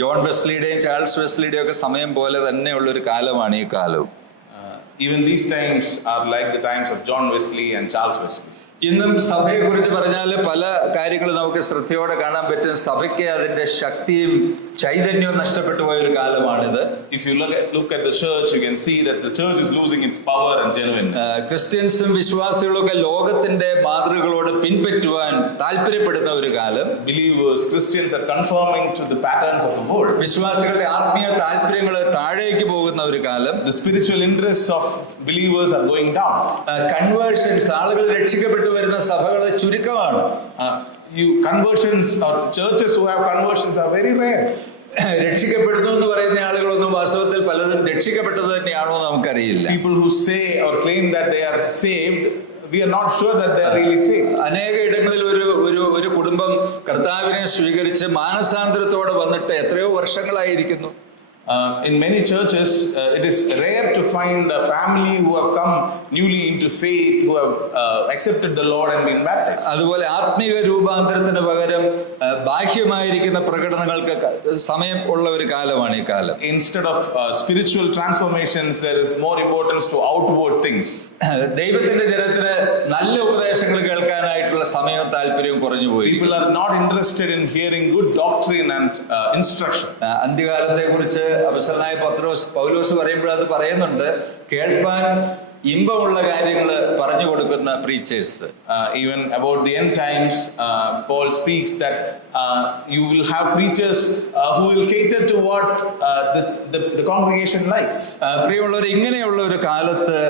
John വെസ്ലിയുടെയും ചാൾസ് വെസ്ലിയുടെയും ഒക്കെ സമയം പോലെ തന്നെയുള്ള ഒരു കാലമാണ് ഈ കാലവും. Even these times are like the times of John Wesley and Charles Wesley. ഇന്നും സഭയെ കുറിച്ച് പറഞ്ഞാൽ പല കാര്യങ്ങൾ നമുക്ക് ശ്രദ്ധയോടെ കാണാൻ പറ്റും. സഭയ്ക്ക് അതിന്റെ ശക്തിയും ചൈതന്യവും നഷ്ടപ്പെട്ടു പോയ ഒരു കാലമാണിത്. If you look at the church, you can see that the church is losing its power and genuineness. ക്രിസ്ത്യൻസും വിശ്വാസികളും ഒക്കെ ലോകത്തിന്റെ മാതൃകളോട് പിൻപറ്റുവാൻ താല്പര്യപ്പെടുന്ന ഒരു കാലം. Believers, Christians are conforming to the patterns of the world. വിശ്വാസികളുടെ ആത്മീയ താല്പര്യങ്ങൾ താഴേക്ക് പോകുന്ന ഒരു കാലം. The spiritual interests of believers are going down. Conversions, ആളുകൾ രക്ഷിക്കപ്പെട്ടു വരുന്ന സഭകൾ ചുരുക്കമാണ്. Conversions or churches who have conversions are very rare. രക്ഷിക്കപ്പെടുന്നു എന്ന് പറയുന്ന ആളുകളൊന്നും വാസ്തവത്തിൽ പലതും രക്ഷിക്കപ്പെട്ടത് തന്നെയാണോ നമുക്കറിയില്ല. People who say or claim that they are saved, we are not sure that they are really saved. അനേക ഇടങ്ങളിൽ ഒരു കുടുംബം കർത്താവിനെ സ്വീകരിച്ച് മാനസാന്തരത്തോടെ വന്നിട്ട് എത്രയോ വർഷങ്ങളായിരിക്കുന്നു. In many churches, it is rare to find a family who have come newly into faith, who have accepted the Lord and been baptized. അതുപോലെ ആത്മീയ രൂപാന്തരത്തിന് പകരം ബാഹ്യമായിരിക്കുന്ന പ്രകടനങ്ങൾക്ക് സമയം ഉള്ള ഒരു കാലമാണ് ഈ കാലം. Instead of spiritual transformations, there is more importance to outward things. ദൈവത്തിന്റെ ജനത്തിന് നല്ല ഉപദേശങ്ങൾ കേൾക്കാനായിട്ടുള്ള സമയവും താല്പര്യവും കുറഞ്ഞു പോയി. People are not interested in hearing good doctrine and instruction. അന്ത്യകാലത്തെ കുറിച്ച് അപ്പോസ്തലനായ പൗലോസ് പറയുമ്പോൾ അത് പറയുന്നുണ്ട്, കേൾപ്പാൻ ഇമ്പമുള്ള കാര്യങ്ങൾ പറഞ്ഞു കൊടുക്കുന്ന preachers. Even about the end times, Paul speaks that you will have preachers who will cater to what the congregation likes. പ്രിയമുള്ളവർ, ഇങ്ങനെയുള്ള ഒരു കാലത്ത്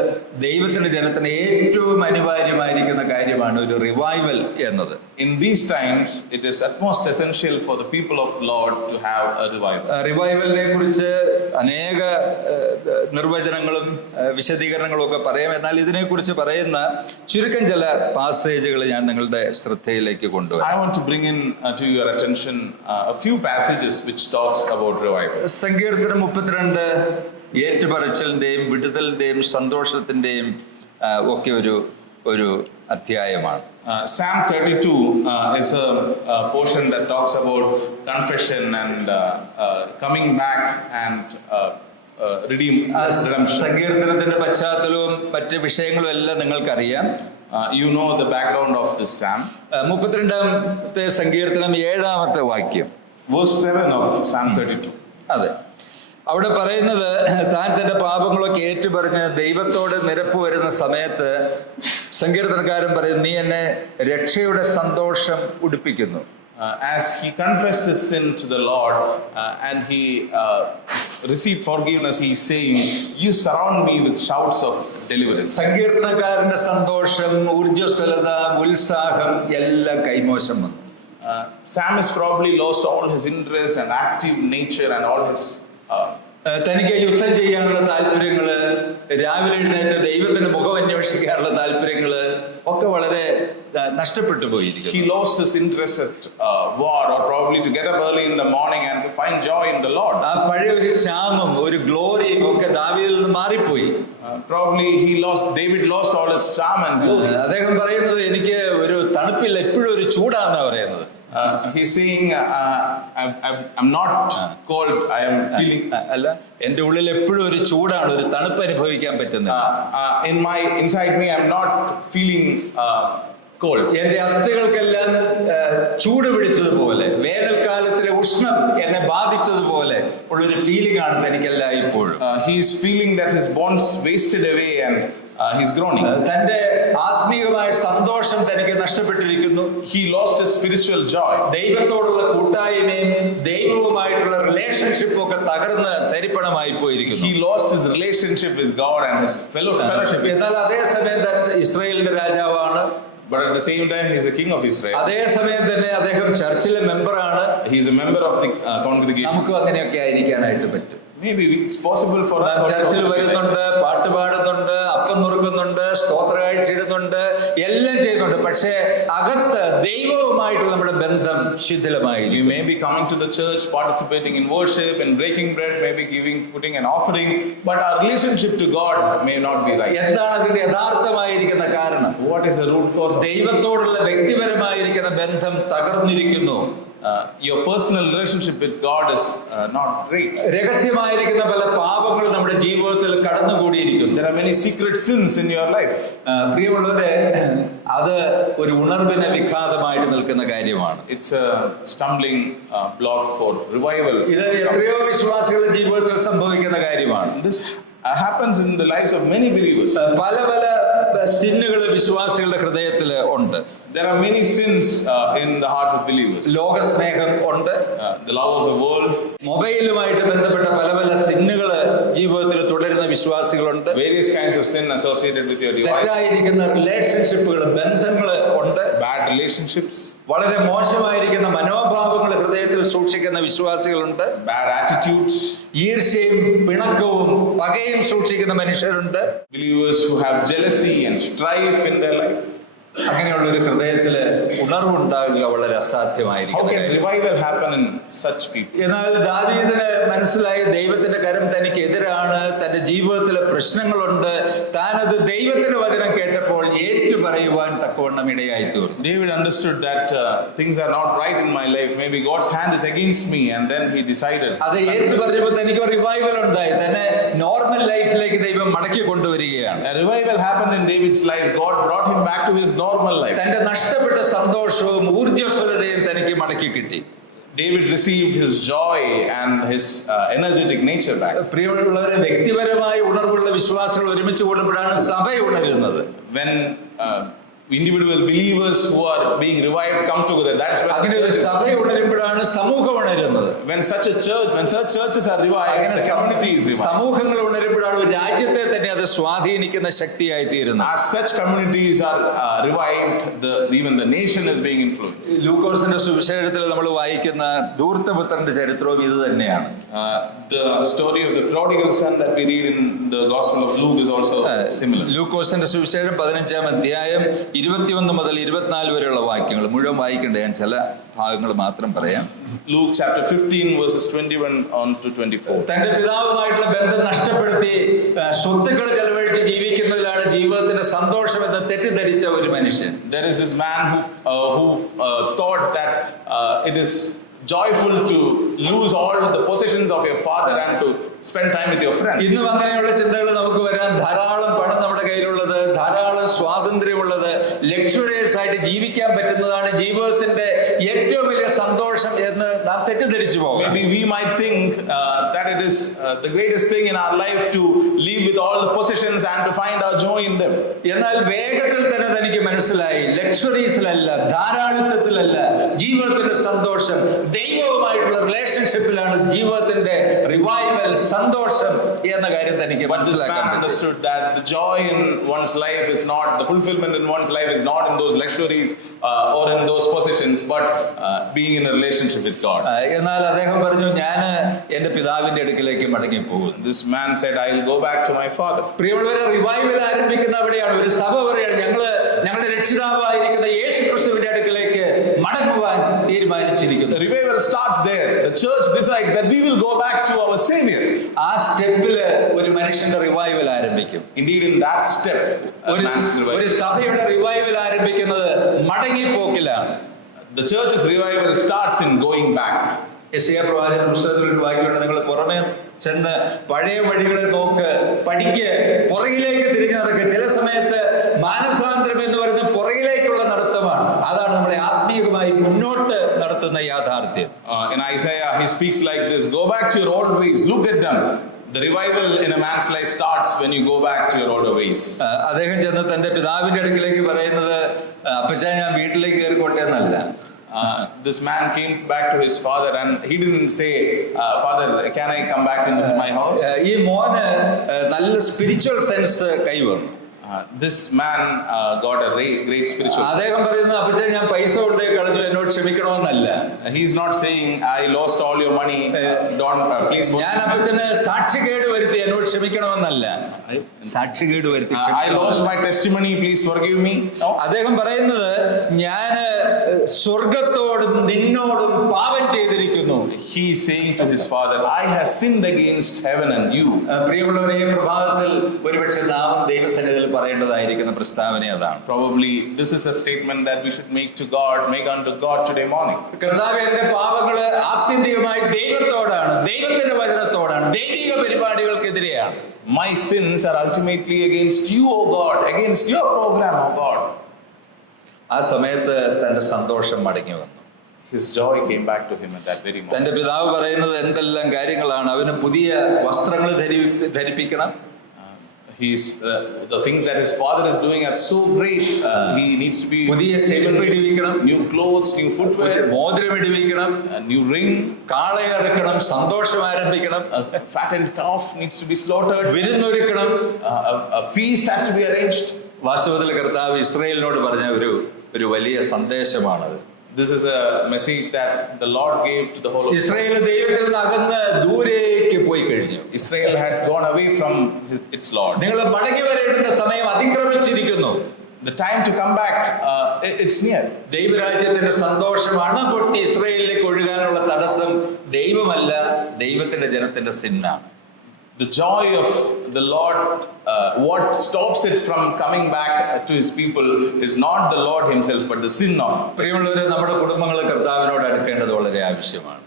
ദൈവത്തിന്റെ ജനത്തിന് ഏറ്റവും അനിവാര്യമായിരിക്കുന്ന കാര്യമാണ് ഒരു റിവൈവൽ എന്നത്. In these times, it is utmost essential for the people of Lord to have a revival. റിവൈവലിനെ കുറിച്ച് അനേക നിർവചനങ്ങളും വിശദീകരണങ്ങളും ഒക്കെ പറയാം. എന്നാൽ ഇതിനെക്കുറിച്ച് പറയുന്ന ചുരുക്കം ചില പാസേജുകൾ ഞാൻ നിങ്ങളുടെ ശ്രദ്ധയിലേക്ക് കൊണ്ടുവരാം. I want to bring in to your attention a few passages which talks about revival. സങ്കീർത്തനം 32 ഏറ്റുപറച്ചിലിന്റെയും വിടുതലിന്റെയും സന്തോഷത്തിന്റെയും ഒക്കെ ഒരു അധ്യായമാണ്. Psalm 32 is a portion that talks about confession and coming back and redemption. സങ്കീർത്തനത്തിന്റെ പശ്ചാത്തലവും മറ്റ് വിഷയങ്ങളും എല്ലാം നിങ്ങൾക്കറിയാം. You know the background of this psalm. 32ാമത്തെ സങ്കീർത്തനം 7ാമത്തെ വാക്യം, Verse 7 of Psalm 32. അതെ, അവിടെ പറയുന്നത്, താൻ തന്റെ പാപങ്ങളൊക്കെ ഏറ്റുപറഞ്ഞ് ദൈവത്തോട് നിരപ്പ് വരുന്ന സമയത്ത് സങ്കീർത്തനക്കാരൻ പറയും, നീ എന്നെ രക്ഷയുടെ സന്തോഷം ഉടുപ്പിക്കുന്നു. As he confessed his sin to the Lord and he received forgiveness, he is saying, you surround me with shouts of deliverance. സങ്കീർത്തനക്കാരന്റെ സന്തോഷം, ഊർജ്ജസ്വലത, ഉത്സാഹം എല്ലാം കൈമോശം വന്നു. Psalmist probably lost all his interest and active nature and all his തനിക്ക് യുദ്ധം ചെയ്യാനുള്ള താല്പര്യങ്ങള്, രാവിലെ എഴുന്നേറ്റ് ദൈവത്തിന്റെ മുഖം അന്വേഷിക്കാനുള്ള താല്പര്യങ്ങള് ഒക്കെ വളരെ നഷ്ടപ്പെട്ടു പോയിരിക്കുന്നു. He lost his interest at war or probably to get up early in the morning and to find joy in the Lord. ആ പഴയ ഒരു ചാമും ഒരു ഗ്ലോറിയും ഒക്കെ ദാവീദിൽ നിന്ന് മാറിപ്പോയി. Probably David lost all his charm and glory. അദ്ദേഹം പറയുന്നത്, എനിക്ക് ഒരു തണുപ്പില്ല, എപ്പോഴും ഒരു ചൂടാന്നാ പറയുന്നത്. He's saying, I'm not cold, I am feeling. അല്ല, എന്റെ ഉള്ളിൽ എപ്പോഴും ഒരു ചൂടാണ്, ഒരു തണുപ്പ് അനുഭവിക്കാൻ പറ്റുന്നത്. Inside me, I'm not feeling cold. എന്റെ അസ്ഥികൾക്കെല്ലാം ചൂട് പിടിച്ചതുപോലെ, വേനൽക്കാലത്തിലെ ഉഷ്ണം എന്നെ ബാധിച്ചതുപോലെ ഉള്ളൊരു ഫീലിംഗ് ആണ് എനിക്കെല്ലാം ഇപ്പോഴും. He's feeling that his bonds wasted away and he's groaning. തന്റെ ആത്മീയമായ സന്തോഷം തനിക്ക് നഷ്ടപ്പെട്ടിരിക്കുന്നു. He lost his spiritual joy. ദൈവത്തോടുള്ള കൂട്ടായ്മയും ദൈവവുമായിട്ടുള്ള റിലേഷൻഷിപ്പും ഒക്കെ തകർന്ന് തരിപ്പണമായി പോയിരിക്കുന്നു. He lost his relationship with God and his fellowship. എന്നാൽ അതേസമയം ഇസ്രായേലിന്റെ രാജാവാണ്. But at the same time, he's a king of Israel. അതേസമയം തന്നെ അദ്ദേഹം ചർച്ചിലെ മെമ്പറാണ്. He's a member of the congregation. നമുക്കും അങ്ങനെയൊക്കെ ആയിരിക്കാനായിട്ട് പറ്റും. Maybe it's possible for us. ചർച്ചിൽ വരുന്നുണ്ട്, പാട്ട് പാടുന്നുണ്ട്, അപ്പം നുറുക്കുന്നുണ്ട്, സ്തോത്ര കാഴ്ച ഇടുന്നുണ്ട്, എല്ലാം ചെയ്യുന്നുണ്ട്. പക്ഷേ അകത്ത് ദൈവവുമായിട്ടുള്ള നമ്മുടെ ബന്ധം ശിഥിലമായി. You may be coming to the church, participating in worship and breaking bread, maybe putting an offering, but our relationship to God may not be right. എന്താണ് അതിന്റെ യഥാർത്ഥമായിരിക്കുന്ന കാരണം? What is the root cause? ദൈവത്തോടുള്ള വ്യക്തിപരമായിരിക്കുന്ന ബന്ധം തകർന്നിരിക്കുന്നു. Your personal relationship with God is not great. രഹസ്യമായിരിക്കുന്ന പല പാപങ്ങൾ നമ്മുടെ ജീവിതത്തിൽ കടന്നുകൂടിയിരിക്കുന്നു. There are many secret sins in your life. പ്രിയമുള്ളവരെ, അത് ഒരു ഉണർവിന് വിഘാതമായിട്ട് നിൽക്കുന്ന കാര്യമാണ്. It's a stumbling block for revival. ഇത് എത്രയോ വിശ്വാസികളുടെ ജീവിതത്തിൽ സംഭവിക്കുന്ന കാര്യമാണ്. This happens in the lives of many believers. പല സിന്നുകൾ വിശ്വാസികളുടെ ഹൃദയത്തിൽ ഉണ്ട്. There are many sins in the hearts of believers. ലോകസ്നേഹം ഉണ്ട്, the love of the world. മൊബൈലുമായിട്ട് ബന്ധപ്പെട്ട പല സിന്നുകൾ ജീവിതത്തിൽ തുടരുന്ന വിശ്വാസികളുണ്ട്. Various kinds of sin associated with your device. തെറ്റായിരിക്കുന്ന റിലേഷൻഷിപ്പുകൾ, ബന്ധങ്ങൾ ഉണ്ട്. Bad relationships. വളരെ മോശമായിരിക്കുന്ന മനോഭാവങ്ങൾ ഹൃദയത്തിൽ സൂക്ഷിക്കുന്ന വിശ്വാസികളുണ്ട്. Bad attitudes. ഈർഷ്യയും പിണക്കവും പകയും സൂക്ഷിക്കുന്ന മനുഷ്യരുണ്ട്. Believers who have jealousy and strife in their life. അങ്ങനെയുള്ള ഒരു ഹൃദയത്തില് ഉണർവുണ്ടാകുക വളരെ അസാധ്യമായിരിക്കും. How can revival happen in such people? എന്നാൽ ദാവീദിന് മനസ്സിലായി ദൈവത്തിന്റെ കരം തനിക്ക് എതിരാണ്, തന്റെ ജീവിതത്തിലെ പ്രശ്നങ്ങളുണ്ട്. താനത് ദൈവത്തിന്റെ വചനം കേട്ടപ്പോൾ ഏറ്റുപറയുവാൻ തക്കവണ്ണം ഇടയായി തീർന്നു. David understood that things are not right in my life. Maybe God's hand is against me, and then he decided. അത് ഏറ്റുപറഞ്ഞപ്പോൾ തനിക്ക് റിവൈവൽ ഉണ്ടായി. തന്നെ നോർമൽ ലൈഫിലേക്ക് ദൈവം മടക്കി കൊണ്ടുവരികയാണ്. A revival happened in David's life. God brought him back to his normal life. തന്റെ നഷ്ടപ്പെട്ട സന്തോഷവും ഊർജ്ജസ്വലതയും തനിക്ക് മടക്കി കിട്ടി. David received his joy and his energetic nature back. പ്രിയമുള്ളവരെ, വ്യക്തിപരമായ ഉണർവുള്ള വിശ്വാസികൾ ഒരുമിച്ച് കൂടുമ്പോഴാണ് സഭ ഉണരുന്നത്. When individual believers who are being revived come together, that's when അങ്ങനെ ഒരു സഭ ഉണരുമ്പോഴാണ് സമൂഹം ഉണരുന്നത്. when such churches are revived, the community is revived. സമൂഹങ്ങൾ ഉണരുമ്പോഴാണ് ഒരു രാജ്യത്തെ തന്നെ അത് സ്വാധീനിക്കുന്ന ശക്തിയായി തീരുന്നത്. As such communities are revived, even the nation is being influenced. ലൂക്കോസിന്റെ സുവിശേഷത്തിൽ നമ്മൾ വായിക്കുന്ന ധൂർത്തപുത്രന്റെ ചരിത്രവും ഇത് തന്നെയാണ്. The story of the prodigal son that we read in the Gospel of Luke is also similar. ലൂക്കോസിന്റെ സുവിശേഷം 15-ാം അധ്യായം 21 മുതൽ 24 വരെയുള്ള വാക്യങ്ങൾ മുഴുവൻ വായിക്കണ്ട, ഞാൻ ചില ഭാഗങ്ങൾ മാത്രം പറയാം. Luke chapter 15 verses 21 on to 24. തന്റെ പിതാവുമായിട്ടുള്ള ബന്ധം നഷ്ടപ്പെടുത്തി സ്വത്തുക്കൾ ചെലവഴിച്ച് ജീവിക്കുന്നതിലാണ് ജീവിതത്തിന്റെ സന്തോഷം എന്ന് തെറ്റിദ്ധരിച്ച ഒരു മനുഷ്യൻ. There is this man who thought that it is joyful to lose all the possessions of your father and to spend time with your friends. ഇന്നും അങ്ങനെയുള്ള ചിന്തകൾ നമുക്ക് വരാൻ, ധാരാളം പണം നമ്മുടെ കയ്യിലുള്ളത്, ധാരാളം സ്വാതന്ത്ര്യമുള്ളത്, ലക്ഷറിയസ് ആയിട്ട് ജീവിക്കാൻ പറ്റുന്നതാണ് ജീവിതത്തിന്റെ ഏറ്റവും വലിയ സന്തോഷം എന്ന് നാം തെറ്റിദ്ധരിച്ചു പോകും. Maybe we might think that it is the greatest thing in our life to live with all the possessions and to find our joy in them. എന്നാൽ വേഗത്തിൽ തന്നെ തനിക്ക് മനസ്സിലായി, ലക്ഷറീസിലല്ല, ധാരാളിത്വത്തിലല്ല ജീവിതത്തിന്റെ സന്തോഷം, ദൈവവുമായിട്ടുള്ള റിലേഷൻഷിപ്പിലാണ് ജീവിതത്തിന്റെ റിവൈവൽ, സന്തോഷം എന്ന കാര്യം തനിക്ക് മനസ്സിലാക്കാൻ പറ്റും. Understood that the joy in one's life is not, the fulfillment in one's life is not in those luxuries or in those possessions, but being in a relationship with God. എന്നാൽ അദ്ദേഹം പറഞ്ഞു, ഞാൻ എന്റെ പിതാവിന്റെ അടുക്കിലേക്ക് മടങ്ങി പോകുന്നു. This man said, I will go back to my father. പ്രിയമുള്ളവരെ, റിവൈവൽ ആരംഭിക്കുന്ന അവിടെയാണ്. ഒരു സഭ പറയാണ്, ഞങ്ങളുടെ രക്ഷിതാവായിരിക്കുന്ന യേശു ക്രിസ്തുവിന്റെ അടുക്കിലേക്ക് മടങ്ങുവാൻ തീരുമാനിച്ചിരിക്കുന്നു. The revival starts there. The church decides that we will go back to our Savior. ആ സ്റ്റെപ്പില് ഒരു മനുഷ്യന്റെ റിവൈവൽ ആരംഭിക്കും. Indeed, in that step, ഒരു സഭയുടെ റിവൈവൽ ആരംഭിക്കുന്നത് മടങ്ങിപ്പോക്കിലാണ്. the church's revival starts in going back. യെശയ്യാ പ്രവാചകൻ പുസ്തകത്തിൽ ഒരു വാക്യമുണ്ട്, നിങ്ങൾ പുറമെ ചെന്ന് പഴയ വഴികളെ നോക്ക്, പഠിക്ക്, പുറകിലേക്ക് തിരിഞ്ഞു നടക്കുക. ചില സമയത്ത് മാനസാന്തരം എന്ന് പറയുന്നത് പുറകിലേക്കുള്ള നടത്തമാണ്. അതാണ് നമ്മളെ ആത്മീയമായി മുന്നോട്ട് നടത്തുന്ന യാഥാർത്ഥ്യം. In Isaiah, he speaks like this: go back to your old ways, look at them. The revival in a man's life starts when you go back to your older ways. അദ്ദേഹം ചെന്ന് തന്റെ പിതാവിന്റെ അടുക്കിലേക്ക് പറയുന്നത്, അപ്പച്ചാ ഞാൻ വീട്ടിലേക്ക് കയറിക്കോട്ടെ എന്നല്ല. This man came back to his father and he didn't say, Father, can I come back into my house? ഈ മോന് നല്ല സ്പിരിച്വൽ സെൻസ് കൈവന്നു. This man got a great spiritual sense. അദ്ദേഹം പറയുന്നത്, അപ്പച്ചാ ഞാൻ പൈസ കൊണ്ടേ കളഞ്ഞു, എന്നോട് ക്ഷമിക്കണമെന്നല്ല. He's not saying, I lost all your money, don't please forgive me. ഞാൻ അപ്പച്ചന് സാക്ഷികേട് വരുത്തി, എന്നോട് ക്ഷമിക്കണമെന്നല്ല. സാക്ഷികേട് വരുത്തി, I lost my testimony, please forgive me. No. അദ്ദേഹം പറയുന്നത്, ഞാൻ സ്വർഗത്തോടും നിന്നോടും പാപം ചെയ്തിരിക്കുന്നു. He is saying to his father, I have sinned against heaven and you. പ്രിയമുള്ളവരെ, ഈ പ്രഭാതത്തിൽ ഒരുപക്ഷെ നാം ദൈവസന്നിധിയിൽ പറയേണ്ടതായിരിക്കുന്ന പ്രസ്താവന അതാണ്. Probably this is a statement that we should make unto God today morning. കർത്താവേ, എന്റെ പാപങ്ങള് ആത്യന്തികമായി ദൈവത്തോടാണ്, ദൈവത്തിന്റെ വചനത്തോടാണ്, ദൈവിക പരിപാടികൾക്കെതിരെയാണ്. My sins are ultimately against you, O God, against your program, O God. ആ സമയത്ത് തന്റെ സന്തോഷം മടങ്ങി വന്നു. His joy came back to him at that very moment. തന്റെ പിതാവ് പറയുന്നത് എന്തെല്ലാം കാര്യങ്ങളാണ്. അവന് പുതിയ വസ്ത്രങ്ങൾ ധരിപ്പിക്കണം. The things that his father is doing are so great. He needs to be പുതിയ ചെരുപ്പ് ഇടിവിക്കണം, new clothes, new footwear, മോതിരം ഇടിവിക്കണം, a new ring, കാളയെ അറുക്കണം, സന്തോഷം ആരംഭിക്കണം, a fattened calf needs to be slaughtered, വിരുന്നൊരുക്കണം, a feast has to be arranged. വാസ്തവത്തിൽ കർത്താവ് ഇസ്രായേലിനോട് പറഞ്ഞ ഒരു വലിയ സന്ദേശമാണത്. This is a message that the Lord gave to the whole of Israel ദൈവത്തിൽ നിന്ന് അകന്ന് ദൂരേക്ക് പോയി കഴിഞ്ഞു. Israel had gone away from its Lord. നിങ്ങൾ മടങ്ങി വരേണ്ടുന്ന സമയം അതിക്രമിച്ചിരിക്കുന്നു. The time to come back, it's near. ദൈവരാജ്യത്തിന്റെ സന്തോഷം അണപൊട്ടി ഇസ്രായേലിലേക്ക് ഒഴുകാനുള്ള തടസ്സം ദൈവമല്ല, ദൈവത്തിന്റെ ജനത്തിന്റെ സിന്നാണ്. The joy of the Lord, what stops it from coming back to his people is not the Lord himself, but the sin of. പ്രിയമുള്ളവരെ, നമ്മുടെ കുടുംബങ്ങൾ കർത്താവിനോട് അടുക്കേണ്ടത് വളരെ ആവശ്യമാണ്.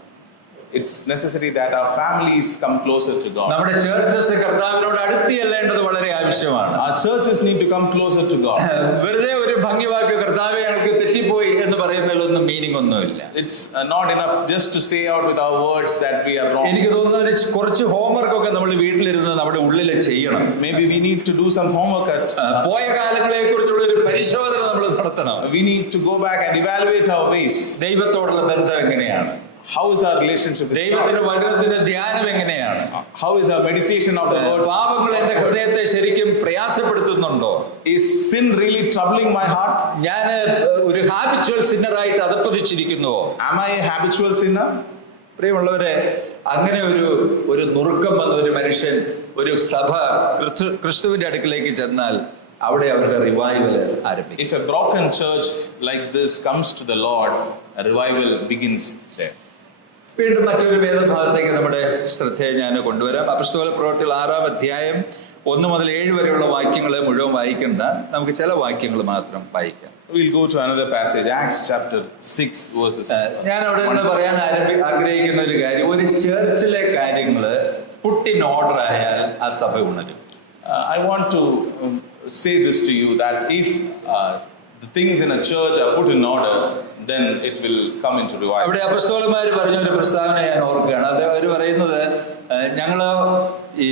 It's necessary that our families come closer to God. നമ്മുടെ churches കർത്താവിനോട് അടുത്തിയല്ലേണ്ടത് വളരെ ആവശ്യമാണ്. Our churches need to come closer to God. വെറുതെ ഒരു ഭംഗിവാക്ക് കർത്താവെ ഞങ്ങൾക്ക് തെറ്റിപ്പോയി എന്ന് പറയുന്നതിലൊന്നും മീനിങ് ഒന്നുമില്ല. It's not enough just to say out with our words that we are wrong. എനിക്ക് തോന്നുന്നു കുറച്ച് ഹോംവർക്ക് ഒക്കെ നമ്മൾ വീട്ടിലിരുന്ന് നമ്മുടെ ഉള്ളിൽ ചെയ്യണം. Maybe we need to do some homework at പോയ കാലങ്ങളെ കുറിച്ചുള്ള ഒരു പരിശോധന നമ്മൾ നടത്തണം. we need to go back and evaluate our ways. ദൈവത്തോടുള്ള ബന്ധം എങ്ങനെയാണ്? How is our relationship with ദൈവത്തിന്റെ God? വചനത്തിന്റെ ധ്യാനം എങ്ങനെയാണ്? How is our meditation of the word? പാപങ്ങൾ എന്റെ ഹൃദയത്തെ ശരിക്കും പ്രയാസപ്പെടുത്തുന്നുണ്ടോ? Is sin really troubling my heart? ഞാൻ ഒരു habitual സിന്നറായിട്ട് അധപ്പതിച്ചിരിക്കുന്നുവോ? Am I a habitual sinner? പ്രിയമുള്ളവരെ, അങ്ങനെ ഒരു നുറുക്കം വന്ന ഒരു മനുഷ്യൻ ഒരു സഭ ക്രിസ്തുവിന്റെ അടുക്കിലേക്ക് ചെന്നാൽ അവിടെ അവരുടെ റിവൈവൽ ആരംഭിക്കും. If a broken church like this comes to the Lord, a revival begins there. വീണ്ടും മറ്റൊരു വേദഭാഗത്തേക്ക് നമ്മുടെ ശ്രദ്ധയെ ഞാൻ കൊണ്ടുവരാം. അപ്പോസ്തല പ്രവൃത്തികൾ 6-ാം അധ്യായം 1 മുതൽ 7 വരെയുള്ള വാക്യങ്ങളെ മുഴുവൻ വായിക്കണ്ട, നമുക്ക് ചില വാക്യങ്ങൾ മാത്രം വായിക്കാം. We'll go to another passage, Acts chapter 6 verses. ഞാൻ അവിടെ നിന്ന് പറയാൻ ആഗ്രഹിക്കുന്ന ഒരു കാര്യം, ഒരു ചർച്ചിലെ കാര്യങ്ങൾ പുട്ട് ഇൻ ഓർഡർ ആയാൽ ആ സഭ ഉണരും. I want to say this to you, that if the things in a church are put in order, then it will come into revival. അവിടെ അപ്പോസ്തലന്മാർ പറഞ്ഞ ഒരു പ്രസ്താവന ഞാൻ ഓർക്കുകയാണ്. അത് അവർ പറയുന്നത്, ഞങ്ങള് ഈ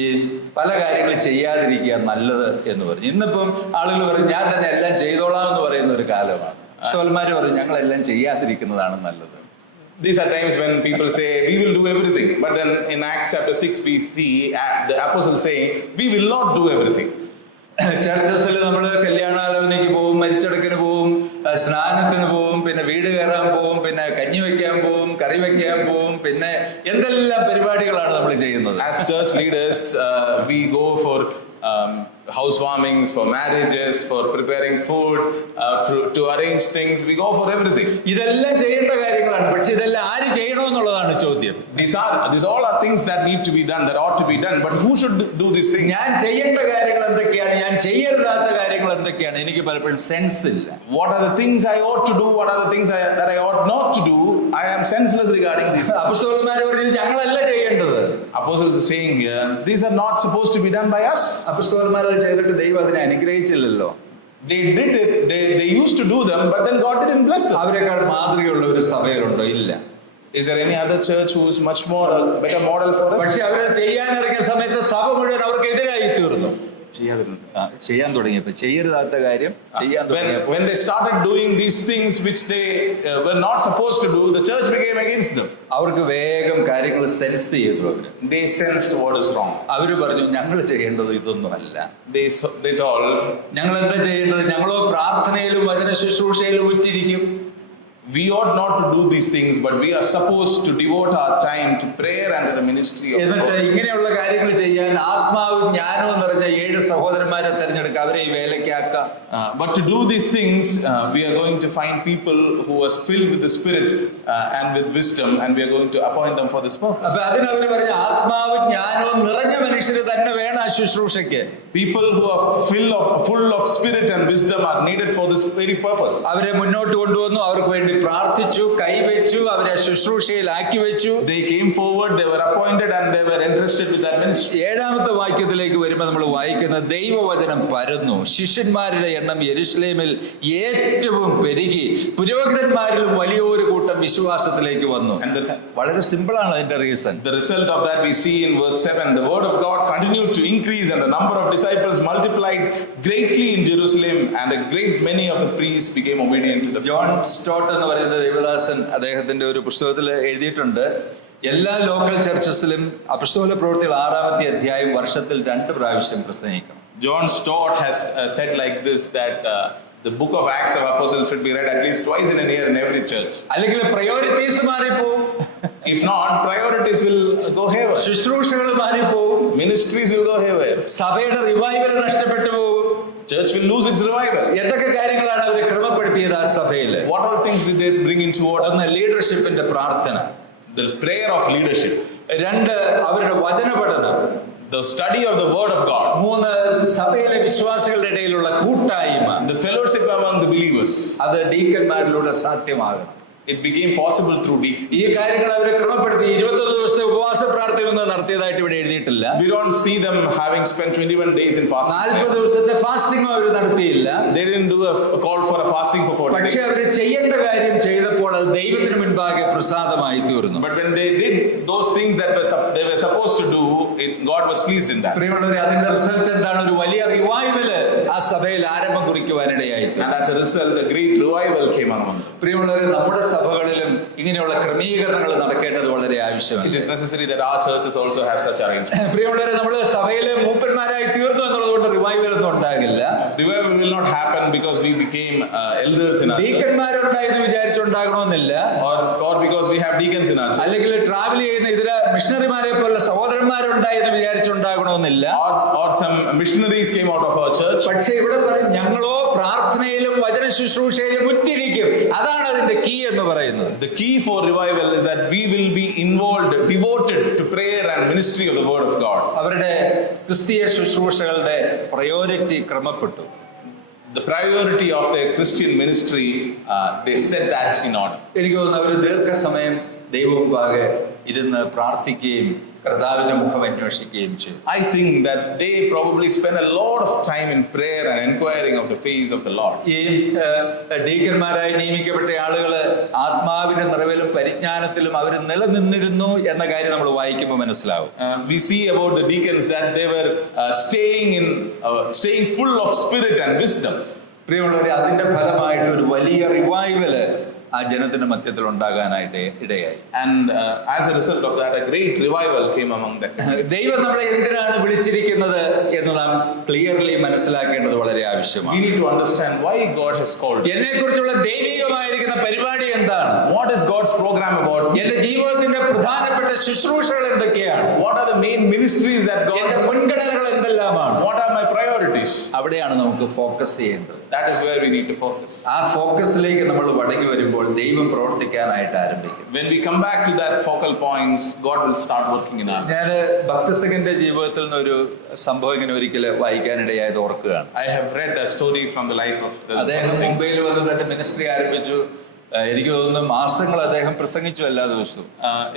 പല കാര്യങ്ങൾ ചെയ്യാതിരിക്കുക നല്ലത് എന്ന് പറഞ്ഞു. ഇന്നിപ്പം ആളുകൾ പറയും ഞാൻ തന്നെ എല്ലാം ചെയ്തോളാം എന്ന് പറയുന്ന ഒരു കാലമാണ്. അപ്പോസ്തലന്മാർ പറഞ്ഞു ഞങ്ങളെല്ലാം ചെയ്യാതിരിക്കുന്നതാണ് നല്ലത്. These are times when people say we will do everything, but then in Acts chapter 6 we see the apostle saying we will not do everything. ചർച്ചസിൽ നമ്മൾ കല്യാണാലോചനയ്ക്ക് പോവും, മരിച്ചടക്കിന് പോവും, സ്നാനത്തിന് പോവും, പിന്നെ വീട് കയറാൻ പോവും, പിന്നെ കഞ്ഞി വെക്കാൻ പോവും, കറി വെക്കാൻ പോവും, പിന്നെ എന്തെല്ലാം പരിപാടികളാണ് നമ്മൾ ചെയ്യുന്നത്. As church leaders, we go for housewarmings, for marriages, for preparing food, to arrange things. We go for everything. ഇതെല്ലാം ചെയ്യേണ്ട കാര്യങ്ങളാണ്. പക്ഷെ ഇതെല്ലാം ആര് ചെയ്യണമെന്നുള്ളതാണ് ചോദ്യം. These all are things that need to be done, that ought to be done. But who should do these things? ഞാൻ ചെയ്യേണ്ട കാര്യങ്ങൾ എന്തൊക്കെയാണ്, ഞാൻ ചെയ്യരുതാത്ത കാര്യങ്ങൾ എന്തൊക്കെയാണ്, എനിക്ക് പലപ്പോഴും സെൻസ് ഇല്ല. What are the things I ought to do? What are the things that I ought not to do? I am senseless regarding these. അപ്പോസ്തലന്മാർ പറഞ്ഞു ഞങ്ങളല്ല ചെയ്യേണ്ടത്. Apostles are saying here, these are not supposed to be done by us. അപ്പോസ്തലന്മാർ അത് ചെയ്തിട്ട് ദൈവം അതിനെ അനുഗ്രഹിച്ചില്ലല്ലോ. They did it, they used to do them, but then God didn't bless them. അവരെക്കാൾ മാതൃകയുള്ള ഒരു സഭയിലുണ്ടോ? ഇല്ല. Is there any other church who is much more a better model for us? പക്ഷെ അവരെ ചെയ്യാനിറങ്ങിയ സമയത്ത് സഭ മുഴുവൻ അവർക്ക് എതിരായി തീർന്നു. ചെയ്യാൻ തുടങ്ങിയപ്പോൾ ചെയ്യരുതാത്ത കാര്യം ചെയ്യാൻ തുടങ്ങിയപ്പോൾ when they started doing these things which they were not supposed to do, the church became against them. അവർക്ക് വേഗം കാര്യങ്ങൾ സെൻസ് ചെയ്തു. അവര് They sensed what is wrong. അവര് പറഞ്ഞു ഞങ്ങൾ ചെയ്യേണ്ടത് ഇതൊന്നുമല്ല. They told, ഞങ്ങൾ എന്താ ചെയ്യേണ്ടത്? ഞങ്ങളോ പ്രാർത്ഥനയിലും വചന ശുശ്രൂഷയിലും ഉറ്റിരിക്കും. we ought not to do these things, but we are supposed to devote our time to prayer and to the ministry of എന്നിട്ട് God. ഇങ്ങനെയുള്ള കാര്യങ്ങൾ ചെയ്യാൻ ആത്മാവും ജ്ഞാനവും നിറഞ്ഞ 7 സഹോദരന്മാരെ തെരഞ്ഞെടുക്കുക, അവരെ ഈ വേലയ്ക്കാക്കാം. But to do these things, we are going to find people who are filled with the Spirit and with wisdom, and we are going to appoint them for this purpose. അപ്പൊ അതിനവര് പറഞ്ഞ ആത്മാവും ജ്ഞാനവും നിറഞ്ഞ മനുഷ്യര് തന്നെ വേണം ആ ശുശ്രൂഷയ്ക്ക്. People who are full of spirit and wisdom are needed for this very purpose. അവരെ മുന്നോട്ട് കൊണ്ടുവന്നു, അവർക്ക് വേണ്ടി പ്രാർത്ഥിച്ചു, കൈവച്ചു, അവരെ ശുശ്രൂഷയിൽ ആക്കി വെച്ചു. They came forward, they were appointed, and they were entrusted with that ministry. 7ാമത്തെ വാക്യത്തിലേക്ക് വരുമ്പോൾ നമ്മൾ വായിക്കുന്ന ദൈവവചനം പരന്നു, ശിഷ്യന്മാരുടെ എണ്ണം യെരുശലേമിൽ ഏറ്റവും പെരുകി, പുരോഹിതന്മാരിലും വലിയൊരു കൂട്ടം വിശ്വാസത്തിലേക്ക് വന്നു. വളരെ സിമ്പിൾ ആണ് അതിന്റെ reason. The result of that we see in verse 7. The word of God continued to increase, and the number of disciples multiplied greatly in Jerusalem, and a great many of the priests became obedient to the faith. John സ്റ്റോട്ട് എന്ന് പറയുന്ന ദൈവദാസൻ അദ്ദേഹത്തിന്റെ ഒരു പുസ്തകത്തിൽ എഴുതിയിട്ടുണ്ട്, എല്ലാ local ചർച്ചസിലും അപ്പസ്തോല പ്രവൃത്തികൾ 6ാമത്തെ അധ്യായം വർഷത്തിൽ 2 പ്രാവശ്യം പ്രസംഗിക്കണം. John Stott has said like this, that the book of Acts of Apostles should be read at least twice in a year in every church. അല്ലെങ്കിൽ പ്രയോറിറ്റീസ് മാറിപ്പോവും. If not, priorities will go haywire. ശുശ്രൂഷകൾ മാറിപ്പോവും. Ministries will go haywire. സഭയുടെ revival നഷ്ടപ്പെട്ടു പോകും. Church will lose its revival. എന്തൊക്കെ കാര്യങ്ങളാണ് അവർ ക്രമപ്പെടുത്തിയത് ആ സഭയിൽ? What all things did they bring into order? ഒന്ന് ലീഡർഷിപ്പിന്റെ പ്രാർത്ഥന, The prayer of leadership. 2 അവരുടെ വചന പഠനം, The study of the word of God. 3 സഭയിലെ വിശ്വാസികളുടെ ഇടയിലുള്ള കൂട്ടായ്മ, The fellowship among the believers. അത് ഡീക്കന്മാരിലൂടെ സാധ്യമാകണം. It became possible through deacons. ഈ കാര്യങ്ങൾ അവർ ക്രമപ്പെടുത്തി 21 ദിവസത്തെ ഉപവാസ പ്രാർത്ഥന നടത്തിയതായിട്ട് ഇവിടെ എഴുതിയിട്ടില്ല. We don't see them having spent 21 days in fasting. 40 ദിവസത്തെ ഫാസ്റ്റിംഗ് അവർ നടത്തിയില്ല. They didn't do a call for a fasting for 40 days. പക്ഷേ അവർ ചെയ്യേണ്ട കാര്യം ചെയ്തപ്പോൾ അത് ദൈവത്തിന് മുൻപാകെ പ്രസാദമായി തീർന്നു. But when they did those things that they were supposed to do, God was pleased in that. പ്രിയമുള്ളവരെ, അതിന്റെ റിസൾട്ട് എന്താണ്? ഒരു വലിയ റിവൈവല് ആ സഭയിൽ ആരംഭം കുറിക്കുവാനിടയായി. And as a result, a great revival came among them. പ്രിയമുള്ളവരെ, നമ്മുടെ സഭകളിലും ഇങ്ങനെയുള്ള ക്രമീകരണങ്ങൾ നടക്കേണ്ടത് വളരെ ആവശ്യമാണ്. It is necessary that our churches also have such arrangements. പ്രിയമുള്ളവരെ, നമ്മൾ സഭയിലെ മൂപ്പന്മാരായി തീർന്നു എന്നുള്ളതുകൊണ്ട് റിവൈവൽ ഒന്നും ഉണ്ടാകില്ല. Revival will not happen because we became elders in our church, ഡീക്കന്മാരുണ്ടായെന്ന് വിചാരിച്ചുണ്ടാകണമെന്നില്ല, or because we have deacons in our church, അല്ലെങ്കിൽ ട്രാവൽ ചെയ്യുന്ന ഇതര മിഷണറിമാരെ പോലുള്ള സഹോദരന്മാരുണ്ടായെന്ന് വിചാരിച്ചുണ്ടാകണമെന്നില്ല, or some missionaries came out of our church. പക്ഷേ ഇവിടെ പറയും ഞങ്ങളോ പ്രാർത്ഥനയിലും വചന ശുശ്രൂഷയിലും ഉറ്റിരിക്കും. അതാണ് അതിന്റെ കീ എന്ന് പറയുന്നത്. The key for revival is that we will be involved, devoted to prayer and ministry of the word of God. അവരുടെ ക്രിസ്തീയ ശുശ്രൂഷകളുടെ priority ക്രമപ്പെട്ടു. The priority of their Christian ministry, they set that in order. എനിക്ക് തോന്നുന്നു അവർ ദീർഘസമയം ദൈവമുമ്പാകെ ഇരുന്ന് പ്രാർത്ഥിക്കുകയും കർത്താവിന്റെ മുഖം അന്വേഷിക്കുകയും ചെയ്തു. I think that they probably spend a lot of time in prayer and inquiring of the face of the Lord. ഈ ഡീക്കന്മാരായി നിയമിക്കപ്പെട്ട ആളുകള് ആത്മാവിന്റെ നിറവിലും പരിജ്ഞാനത്തിലും അവർ നിലനിന്നിരുന്നു എന്ന കാര്യം നമ്മൾ വായിക്കുമ്പോൾ മനസ്സിലാവും. We see about the deacons that they were staying full of spirit and wisdom. പ്രിയമുള്ളവരെ, അതിന്റെ ഫലമായിട്ട് ഒരു വലിയ റിവൈവല് ആ ജനത്തിന്റെ മധ്യത്തിൽ ഉണ്ടാകാനായിട്ട് ഇടയായി. And as a result of that, a great revival came among them. ദൈവം നമ്മളെ എന്തിനാണ് വിളിച്ചിരിക്കുന്നത് എന്ന് നാം ക്ലിയർലി മനസ്സിലാക്കേണ്ടത് വളരെ ആവശ്യമാണ്. We need to understand why God has called. എന്നെ കുറിച്ചുള്ള ദൈവികമായിരിക്കുന്ന പരിപാടി എന്താണ്? What is God's program about? എന്റെ ജീവിതത്തിന്റെ പ്രധാനപ്പെട്ട ശുശ്രൂഷകൾ എന്തൊക്കെയാണ്? What are the main ministries that God എന്റെ has? മുൻഗണനകൾ എന്തെല്ലാമാണ്? What are my priorities? priorities. അവിടെയാണ് നമുക്ക് ഫോക്കസ് ചെയ്യേണ്ടത്. That is where we need to focus. ആ ഫോക്കസിലേക്ക് നമ്മൾ മടങ്ങി വരുമ്പോൾ ദൈവം പ്രവർത്തിക്കാനായിട്ട് ആരംഭിക്കും. When we come back to that focal points, God will start working in our life. ഞാൻ ഭക്തസിംഗിന്റെ ജീവിതത്തിൽ നിന്നൊരു സംഭവം ഇങ്ങനെ ഒരിക്കൽ വായിക്കാനിടയായത് ഓർക്കുകയാണ്. I have read a story from the life of the അദ്ദേഹം മുംബൈയിൽ വന്നിട്ട് മിനിസ്ട്രി ആരംഭിച്ചു. എനിക്ക് തോന്നുന്നു മാസങ്ങൾ അദ്ദേഹം പ്രസംഗിച്ചു എല്ലാ ദിവസവും.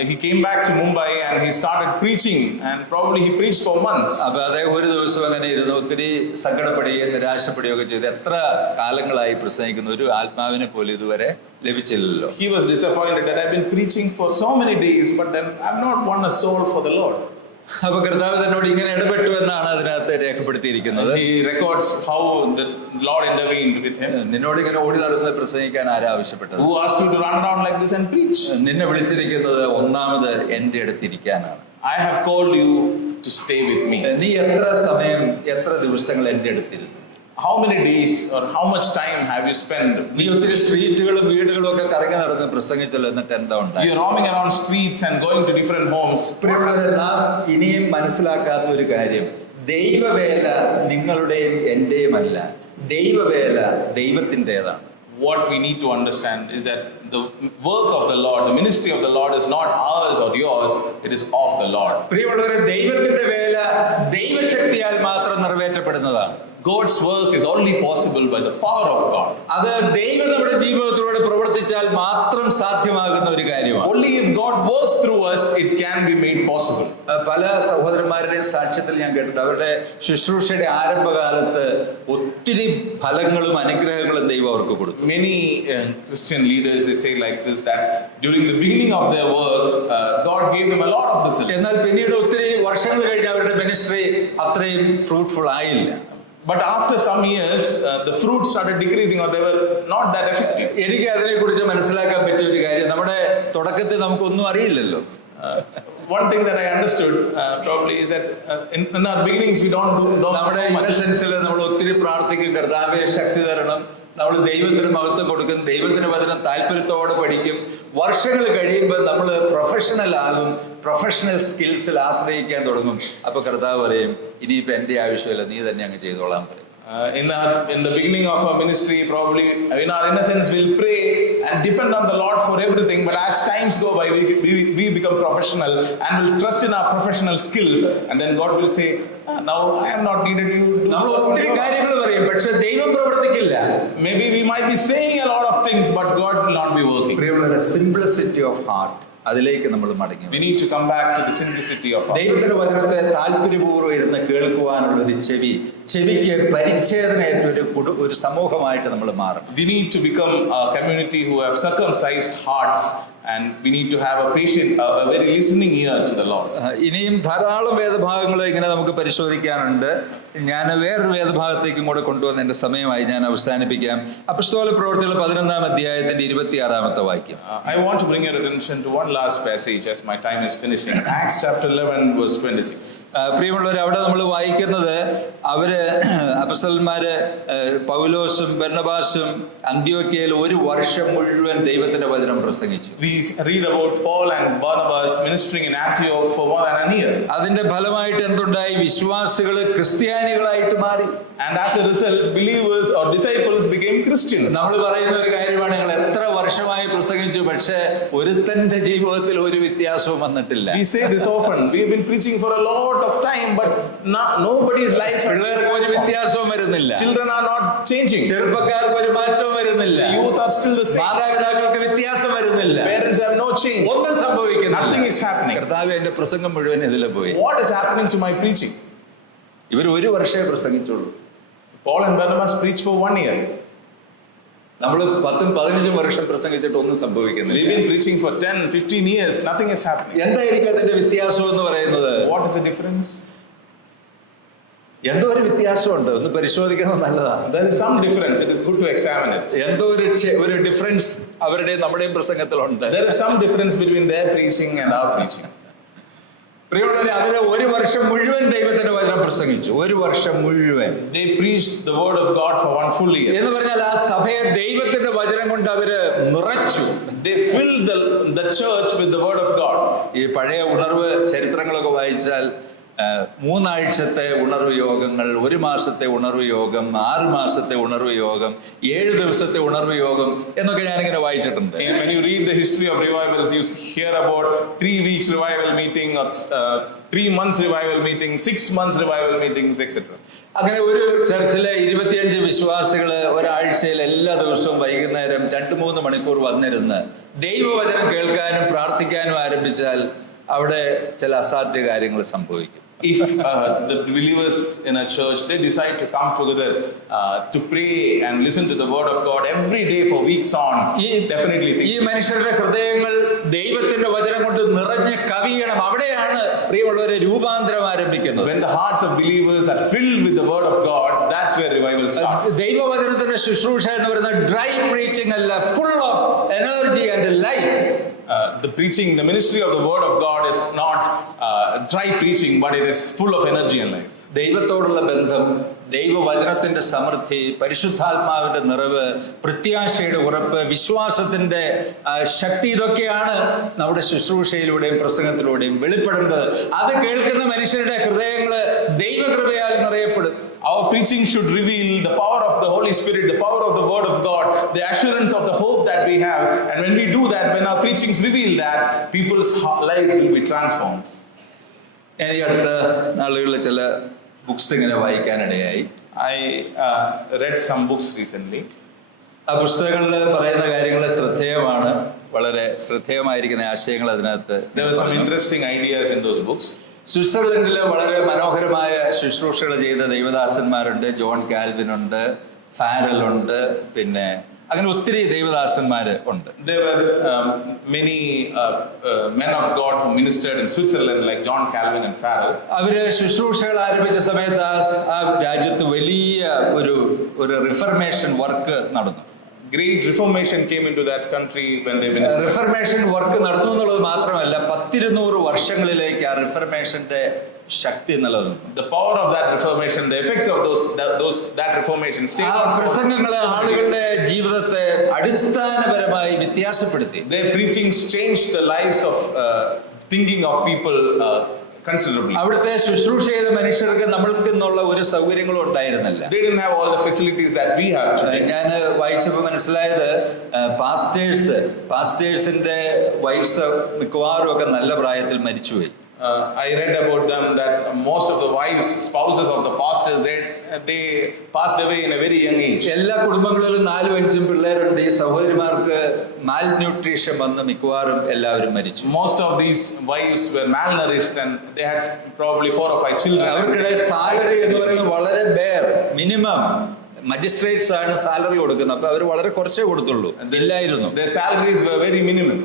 He came back to Mumbai and he started preaching, and probably he preached for months. അപ്പൊ അദ്ദേഹം ഒരു ദിവസം അങ്ങനെ ഇരുന്ന് ഒത്തിരി സങ്കടപ്പെടുകയും നിരാശപ്പെടുകയും ഒക്കെ ചെയ്തു. എത്ര കാലങ്ങളായി പ്രസംഗിക്കുന്ന ഒരു ആത്മാവിനെ പോലും ഇതുവരെ ലഭിച്ചില്ലല്ലോ. He was disappointed that I've been preaching for so many days, but then I've not won a soul for the Lord. അപ്പൊ കർത്താവ് തന്നോട് ഇങ്ങനെ ഇടപെട്ടു എന്നാണ് അതിനകത്ത് രേഖപ്പെടുത്തിയിരിക്കുന്നത്. He records how the Lord intervened with him. നിന്നോട് ഇങ്ങനെ ഓടി നടന്ന് പ്രസംഗിക്കാൻ ആരാ ആവശ്യപ്പെട്ടത്? Who asked you to run down like this and preach? നിന്നെ വിളിച്ചിരിക്കുന്നത് ഒന്നാമത് എന്റെ അടുത്തിരിക്കാനാണ്. I have called you to stay with me. നീ എത്ര സമയം എത്ര ദിവസങ്ങൾ എന്റെ അടുത്തിരുന്നു? How many days or how much time have you spent? നീ ഒത്തിരി സ്ട്രീറ്റുകളും വീടുകളും ഒക്കെ കറങ്ങി നടന്ന് പ്രസംഗിച്ചല്ലോ, എന്നിട്ട് എന്താ ഉണ്ടായി? You're roaming around streets and going to different homes. പ്രിയമുള്ളവരെ, നാം ഇനിയും മനസ്സിലാക്കാത്ത ഒരു കാര്യം, ദൈവവേല നിങ്ങളുടെയും എന്റെയുമല്ല, ദൈവവേല ദൈവത്തിൻ്റെതാണ്. What we need to understand is that the work of the Lord, the ministry of the Lord is not ours or yours, it is of the Lord. പ്രിയമുള്ളവരെ, ദൈവത്തിന്റെ വേല ദൈവശക്തിയാൽ മാത്രം നിറവേറ്റപ്പെടുന്നതാണ്. God's work is only possible by the power of God. അത് ദൈവം നമ്മുടെ ജീവിതത്തിലൂടെ പ്രവർത്തിച്ചാൽ മാത്രം സാധ്യമാകുന്ന ഒരു കാര്യമാണ്. Only if God works through us, it can be made possible. പല സഹോദരന്മാരുടെയും സാക്ഷ്യത്തിൽ ഞാൻ കേട്ടിട്ടുണ്ട്, അവരുടെ ശുശ്രൂഷയുടെ ആരംഭകാലത്ത് ഒത്തിരി ഫലങ്ങളും അനുഗ്രഹങ്ങളും ദൈവം അവർക്ക് കൊടുത്തു. Many Christian leaders, they say like this, that during the beginning of their work, God gave them a lot of results. എന്നാൽ പിന്നീട് ഒത്തിരി വർഷങ്ങൾ കഴിഞ്ഞ് അവരുടെ മിനിസ്ട്രി അത്രയും ഫ്രൂട്ട്ഫുൾ ആയില്ല. But after some years, the fruit started decreasing, or they were not that effective. എനിക്ക് അതിനെക്കുറിച്ച് മനസ്സിലാക്കാൻ പറ്റിയ ഒരു കാര്യം, നമ്മുടെ തുടക്കത്തിൽ നമുക്കൊന്നും അറിയില്ലല്ലോ. One thing that I understood probably is that in our beginnings we don't നമ്മുടെ ഇന്നസെൻസിൽ നമ്മൾ ഒത്തിരി പ്രാർത്ഥിക്കും, കർത്താവേ ശക്തി തരണം, നമ്മൾ ദൈവത്തിന് മഹത്വം കൊടുക്കും, ദൈവത്തിന് വചനം താല്പര്യത്തോടെ പഠിക്കും. വർഷങ്ങൾ കഴിയുമ്പോൾ നമ്മൾ പ്രൊഫഷണൽ ആകും, പ്രൊഫഷണൽ സ്കിൽസിൽ ആശ്രയിക്കാൻ തുടങ്ങും. അപ്പൊ കർത്താവ് പറയും, ഇനിയിപ്പോ എന്റെ ആവശ്യമില്ല, നീ തന്നെ അങ്ങ് ചെയ്തോളാൻ പറയും. In the beginning of our ministry, probably in our innocence we'll pray and depend on the Lord for everything, but as times go by we become professional and will trust in our professional skills, and then God will say, now I am not needed you. നമ്മൾ ഒത്തിരി കാര്യങ്ങൾ പറയും, പക്ഷെ ദൈവം പ്രവർത്തിക്കില്ല. Maybe we might be saying a lot of things, but God will not be working. പ്രിയമുള്ളവരെ, simplicity of heart, അതിലേക്ക് നമ്മൾ മടങ്ങി. We need to come back to the simplicity of heart. ദൈവത്തിന്റെ വചനത്തെ താല്പര്യപൂർവ്വം ഇരുന്ന് കേൾക്കുവാനുള്ള ഒരു ചെവിക്ക് പരിച്ഛേദനയേറ്റ ഒരു സമൂഹമായിട്ട് നമ്മൾ മാറണം. We need to become a community who have circumcised hearts, and we need to have a very listening ear to the Lord. ഇനിയും ധാരാളം വേദഭാഗങ്ങൾ ഇങ്ങനെ നമുക്ക് പരിശോധിക്കാനുണ്ട്. ഞാൻ വേറൊരു വേദഭാഗത്തേക്കും കൂടെ കൊണ്ടുവന്ന് എന്റെ സമയമായി ഞാൻ അവസാനിപ്പിക്കാം. അപ്പസ്തോല പ്രവൃത്തികൾ 11-ാം അധ്യായത്തിന്റെ 26-ാമത്തെ വാക്യം. I want to bring your attention to one last passage as my time is finishing. Acts chapter 11 verse 26. പ്രിയമുള്ളവർ, അവിടെ നമ്മൾ വായിക്കുന്നത് അവര് അപ്പസ്തലന്മാര് പൗലോസും ബർന്നബാസും അന്ത്യോക്യയിൽ ഒരു വർഷം മുഴുവൻ ദൈവത്തിന്റെ വചനം പ്രസംഗിച്ചു. We read about Paul and Barnabas ministering in Antioch for more than a year. അതിന്റെ ഫലമായിട്ട് എന്തുണ്ടായി? വിശ്വാസികൾ ക്രിസ്ത്യാനികളായിട്ട് മാറി. And as a result, believers or disciples became Christians. നമ്മൾ പറയുന്ന ഒരു കാര്യമാണ്, ഞങ്ങൾ എത്ര വർഷമായി പ്രസംഗിച്ചു, പക്ഷെ ഒരുത്തന്റെ ജീവിതത്തിൽ ഒരു വ്യത്യാസവും വന്നിട്ടില്ല. We say this often. We have been preaching for a lot of time, but nobody's life. പിള്ളേർക്ക് ഒരു വ്യത്യാസവും വരുന്നില്ല. Children are not changing. ചെറുപ്പക്കാർക്ക് ഒരു മാറ്റവും വരുന്നില്ല. Youth are still the same. മാതാപിതാക്കൾക്ക് വ്യത്യാസം വരുന്നില്ല. Parents have no change. ഒന്നും സംഭവിക്കുന്നില്ല. Nothing is happening. കർത്താവ് എന്റെ പ്രസംഗം മുഴുവൻ ഇതിൽ പോയി. What is happening to my preaching? ഇവർ ഒരു വർഷമേ പ്രസംഗിച്ചുള്ളൂ. Paul and Barnabas preached for 1 year. നമ്മൾ 10-15 വർഷം പ്രസംഗിച്ചിട്ട് ഒന്നും സംഭവിക്കുന്നില്ല. We've been preaching for 10-15 years. Nothing is happening. എന്തായിരിക്കും അതിന്റെ വ്യത്യാസം എന്ന് പറയുന്നത്? What is the difference? എന്തോ ഒരു വ്യത്യാസമുണ്ട്, ഒന്ന് പരിശോധിക്കുന്നത് നല്ലതാണ്. There is some difference. It is good to examine it. എന്തോ ഒരു ഡിഫറൻസ് അവരുടെയും നമ്മുടെയും പ്രസംഗത്തിലുണ്ട്. There is some difference between their preaching and our preaching. പ്രിയമുള്ളവരെ, അവര് ഒരു വർഷം മുഴുവൻ ദൈവത്തിന്റെ വചനം പ്രസംഗിച്ചു. ഒരു വർഷം മുഴുവൻ They preached the word of God for 1 full year. എന്ന് പറഞ്ഞാൽ ആ സഭയെ ദൈവത്തിന്റെ വചനം കൊണ്ട് അവര് നിറച്ചു. They filled the church with the word of God. ഈ പഴയ ഉണർവ് ചരിത്രങ്ങളൊക്കെ വായിച്ചാൽ 3 ആഴ്ചത്തെ ഉണർവ് യോഗങ്ങൾ, 1 മാസത്തെ ഉണർവ് യോഗം, 6 മാസത്തെ ഉണർവ് യോഗം, 7 ദിവസത്തെ ഉണർവ് യോഗം എന്നൊക്കെ ഞാനിങ്ങനെ വായിച്ചിട്ടുണ്ട്. And when you read the history of revivals, you hear about 3 weeks revival meeting or 3 months revival meeting, 6 months revival meetings, etc. അങ്ങനെ ഒരു ചർച്ചിലെ 25 വിശ്വാസികൾ ഒരാഴ്ചയിൽ എല്ലാ ദിവസവും വൈകുന്നേരം 2-3 മണിക്കൂർ വന്നിരുന്ന് ദൈവവചനം കേൾക്കാനും പ്രാർത്ഥിക്കാനും ആരംഭിച്ചാൽ അവിടെ ചില അസാധ്യ കാര്യങ്ങൾ സംഭവിക്കും. If the believers in a church, they decide to come together to pray and listen to the word of God every day for weeks on, definitely ഈ മനുഷ്യരുടെ ഹൃദയങ്ങൾ ദൈവത്തിന്റെ വചനം കൊണ്ട് നിറഞ്ഞ് കവിയണം. അവിടെയാണ് പ്രിയമുള്ളവരെ രൂപാന്തരം ആരംഭിക്കുന്നത്. when the hearts of believers are filled with the word of God, that's where revival starts. ദൈവവചനത്തിന്റെ ശുശ്രൂഷ എന്ന് പറയുന്നത് ഡ്രൈ പ്രീച്ചിങ് അല്ല, full of energy and life. The preaching, the ministry of the word of God is not dry preaching, but it is full of energy and life. ദൈവത്തോടുള്ള ബന്ധം, ദൈവവചനത്തിന്റെ സമൃദ്ധി, പരിശുദ്ധാത്മാവിന്റെ നിറവ്, പ്രത്യാശയുടെ ഉറപ്പ്, വിശ്വാസത്തിന്റെ ശക്തി, ഇതൊക്കെയാണ് നമ്മുടെ ശുശ്രൂഷയിലൂടെയും പ്രസംഗത്തിലൂടെയും വെളിപ്പെടുന്നത്. അത് കേൾക്കുന്ന മനുഷ്യരുടെ ഹൃദയങ്ങള് ദൈവകൃപയാൽ നിറയപ്പെടും. Our preaching should reveal the power of the Holy Spirit, the power of the word of God, the assurance of the hope that we have. And when we do that, when our preachings reveal that, people's lives will be transformed. ഞാൻ ഈ അടുത്ത നാളുകളിൽ ചില books ഇങ്ങനെ വായിക്കാനിടയായി. I read some books recently. ആ പുസ്തകങ്ങളിൽ പറയുന്ന കാര്യങ്ങൾ ശ്രദ്ധേയമാണ്. വളരെ ശ്രദ്ധേയമായിരിക്കുന്ന ആശയങ്ങൾ അതിനകത്ത്. There were some interesting ideas in those books. സ്വിറ്റ്സർലൻഡിൽ വളരെ മനോഹരമായ ശുശ്രൂഷകൾ ചെയ്ത ദൈവദാസന്മാരുണ്ട്. ജോൺ കാൽവിൻ ഉണ്ട്, ഫാരൽ ഉണ്ട്, പിന്നെ അങ്ങനെ ഒത്തിരി ദൈവദാസന്മാർ ഉണ്ട്. There were many men of God who ministered in Switzerland, like John Calvin and Farrell. അവര് ശുശ്രൂഷകൾ ആരംഭിച്ച സമയത്ത് ആ രാജ്യത്ത് വലിയ ഒരു റിഫർമേഷൻ വർക്ക് നടന്നു. Great reformation came into that country when they ministered. Reformation work നടന്നു എന്നുള്ളത് മാത്രമല്ല, 100-200 വർഷങ്ങളിലേക്ക് ആ റിഫർമേഷന്റെ ശക്തി നിലനിന്നു. The power of that reformation, the effects of that reformation stayed on. പ്രസംഗങ്ങള് ആളുകളുടെ ജീവിതത്തെ അടിസ്ഥാനപരമായി വ്യത്യാസപ്പെടുത്തി. Their preachings changed the lives of thinking of people considerably. അവിടുത്തെ ശുശ്രൂഷ ചെയ്ത മനുഷ്യർക്ക് നമ്മൾക്ക് എന്നുള്ള ഒരു സൗകര്യങ്ങളും ഉണ്ടായിരുന്നില്ല. They didn't have all the facilities that we have today. ഞാൻ വായിച്ചപ്പോൾ മനസ്സിലായത് പാസ്റ്റേഴ്സിന്റെ വൈഫ്സ് മിക്കവാറും ഒക്കെ നല്ല പ്രായത്തിൽ മരിച്ചുപോയി. I read about them that most of the spouses of the pastors, they passed away in a very young age. എല്ലാ കുടുംബങ്ങളിലും 4-5 പിള്ളേരുണ്ട്. ഈ സഹോദരിമാർക്ക് മാൽ ന്യൂട്രീഷൻ വന്ന് മിക്കവാറും എല്ലാവരും മരിച്ചു. Most of these wives were malnourished and they had probably 4 or 5 children. അവർക്കിടെ salary എന്ന് പറയുന്നത് വളരെ മിനിമം. മജിസ്ട്രേറ്റ്സ് ആണ് സാലറി കൊടുക്കുന്നത്. അപ്പൊ അവർ വളരെ കുറച്ചേ കൊടുത്തുള്ളൂ, ഇല്ലായിരുന്നു. Their salaries were very minimum.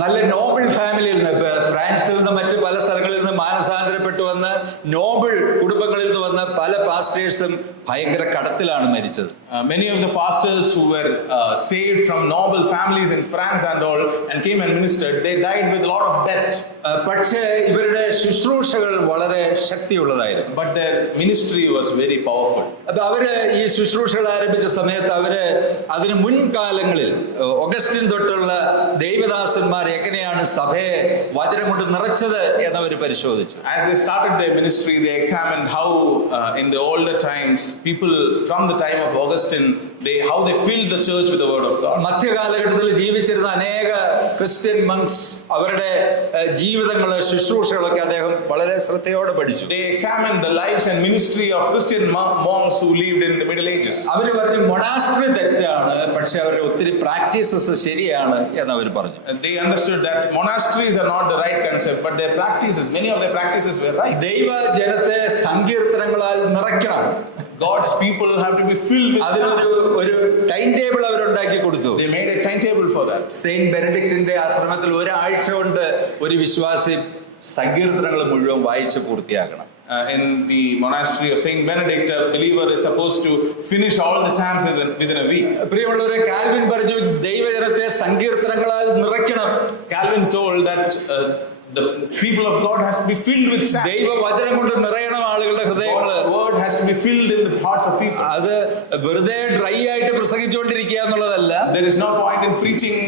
നല്ല നോബിൾ ഫാമിലിയിൽ നിന്ന്, ഫ്രാൻസിൽ നിന്ന് മറ്റ് പല സ്ഥലങ്ങളിൽ നിന്ന് മാനസാന്തരപ്പെട്ടു വന്ന് നോബിൾ കുടുംബങ്ങളിൽ നിന്ന് വന്ന പല പാസ്റ്റേഴ്സും ഭയങ്കര കടത്തിലാണ് മരിച്ചത്. Many of the pastors who were saved from noble families in France and all and came and ministered, they died with a lot of debt. പക്ഷേ ഇവരുടെ ശുശ്രൂഷകൾ വളരെ ശക്തിയുള്ളതായിരുന്നു. But their ministry was very powerful. അപ്പൊ അവര് ഈ ശുശ്രൂഷകൾ ആരംഭിച്ച സമയത്ത് അവര് അതിന് മുൻകാലങ്ങളിൽ ഓഗസ്റ്റിൻ തൊട്ടുള്ള ദൈവദാസന്മാർ എങ്ങനെയാണ് സഭയെ വചനം കൊണ്ട് നിറച്ചത് എന്നവർ പരിശോധിച്ചു. As they started their ministry, they examined how in the older times people from the time of Augustine, how they filled the church with the word of God. മധ്യകാലഘട്ടത്തിൽ ജീവിച്ചിരുന്ന അനേക ക്രിസ്ത്യൻ മങ്സ് അവരുടെ ജീവിതങ്ങള് ശുശ്രൂഷകളൊക്കെ അദ്ദേഹം വളരെ ശ്രദ്ധയോടെ പഠിച്ചു. They examined the lives and ministry of Christian monks who lived in the Middle Ages. അവര് പറഞ്ഞു മൊണാസ്ട്രി തെറ്റാണ്, പക്ഷെ അവരുടെ ഒത്തിരി പ്രാക്ടീസസ് ശരിയാണ് എന്ന് അവർ പറഞ്ഞു. They understood that monasteries are not the right concept, but their practices, many of their practices were right. ദൈവ ജനത്തെ സങ്കീർത്തനങ്ങളാൽ നിറയ്ക്കണം. God's people have to be filled with ഒരു ടൈം ടേബിൾ അവരുണ്ടാക്കി കൊടുത്തു. They made a timetable for that. Saint ബെനഡിക്റ്റിന്റെ ആശ്രമത്തിൽ ഒരാഴ്ച കൊണ്ട് ഒരു വിശ്വാസി സങ്കീർത്തനങ്ങൾ മുഴുവൻ വായിച്ച് പൂർത്തിയാക്കണം. In the monastery of Saint Benedict, a believer is supposed to finish all the psalms within a week. പ്രിയമുള്ളവരെ, കാൽവിൻ പറഞ്ഞു ദൈവജനത്തെ സങ്കീർത്തനങ്ങളാൽ നിറയ്ക്കണം. Calvin told that the people of God has to be filled with psalms. ദൈവവചനം കൊണ്ട് നിറയണം ആളുകളുടെ ഹൃദയങ്ങൾ. God's word has to be filled in the hearts of people. അത് വെറുതെ dry ആയിട്ട് പ്രസംഗിച്ചുകൊണ്ടിരിക്കുക എന്നുള്ളതല്ല. There is no point in preaching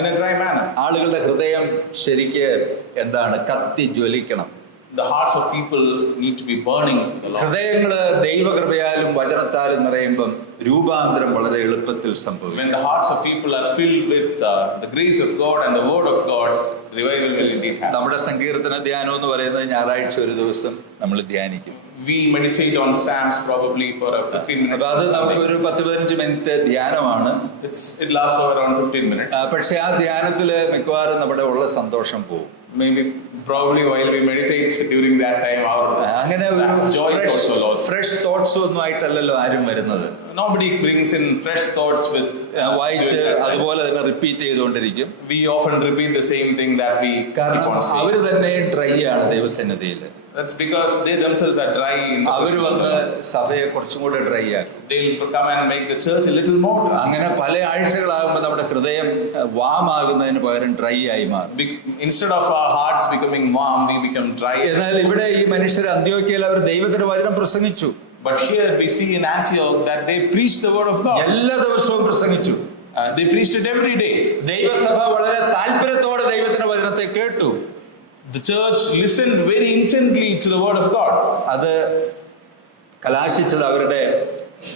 in a dry manner. ആളുകളുടെ ഹൃദയം ശരിക്ക് എന്താണ്, കത്തി ജ്വലിക്കണം. the hearts of people need to be burning for the Lord. ഹൃദയങ്ങള് ദൈവകൃപയാലും വചനത്താലും നിറയുമ്പം രൂപാന്തരം വളരെ എളുപ്പത്തിൽ സംഭവിക്കും. When the hearts of people are filled with the grace of God and the word of God, revival will indeed happen. നമ്മുടെ സങ്കീർത്തന ധ്യാനം എന്ന് പറയുന്നത് ഞായറാഴ്ച ഒരു ദിവസം നമ്മൾ ധ്യാനിക്കും. We meditate on Psalms probably for a 15 minutes. അത് നമുക്ക് ഒരു 10-15 minute ധ്യാനമാണ്. It lasts for around 15 minutes. പക്ഷെ ആ ധ്യാനത്തില് മിക്കവാറും നമ്മുടെ ഉള്ള സന്തോഷം പോകും. Maybe probably while we meditate during that time our അങ്ങനെ joy is also lost. Fresh thoughts ഒന്നും ആയിട്ടല്ലല്ലോ ആരും വരുന്നത്. Nobody brings in fresh thoughts with വായിച്ച് അതുപോലെ തന്നെ റിപ്പീറ്റ് ചെയ്തുകൊണ്ടിരിക്കും. We often repeat the same thing that we keep കാരണം on saying. അവര് തന്നെ ഡ്രൈ ആണ് ദൈവസന്നിധിയിൽ. That's because they themselves are dry. അവര് വന്ന് സഭയെ കുറച്ചും കൂടെ ഡ്രൈ ആക്കും. They'll come and make the church a little more dry. അങ്ങനെ പല ആഴ്ചകളാകുമ്പോൾ നമ്മുടെ ഹൃദയം വാമാകുന്നതിന് പകരം ഡ്രൈ ആയി മാറും. Instead of our hearts becoming warm, we become dry. എന്നാൽ ഇവിടെ ഈ മനുഷ്യർ അന്ത്യോക്യയിൽ അവർ ദൈവത്തിന്റെ വചനം പ്രസംഗിച്ചു. But here we see in Antioch that they preached the word of God. എല്ലാ ദിവസവും പ്രസംഗിച്ചു. They preached it every day. ദൈവസഭ വളരെ താല്പര്യത്തോടെ ദൈവത്തിന്റെ വചനത്തെ കേട്ടു. The church listened very intently to the word of God. അത് കലാശിച്ചത് അവരുടെ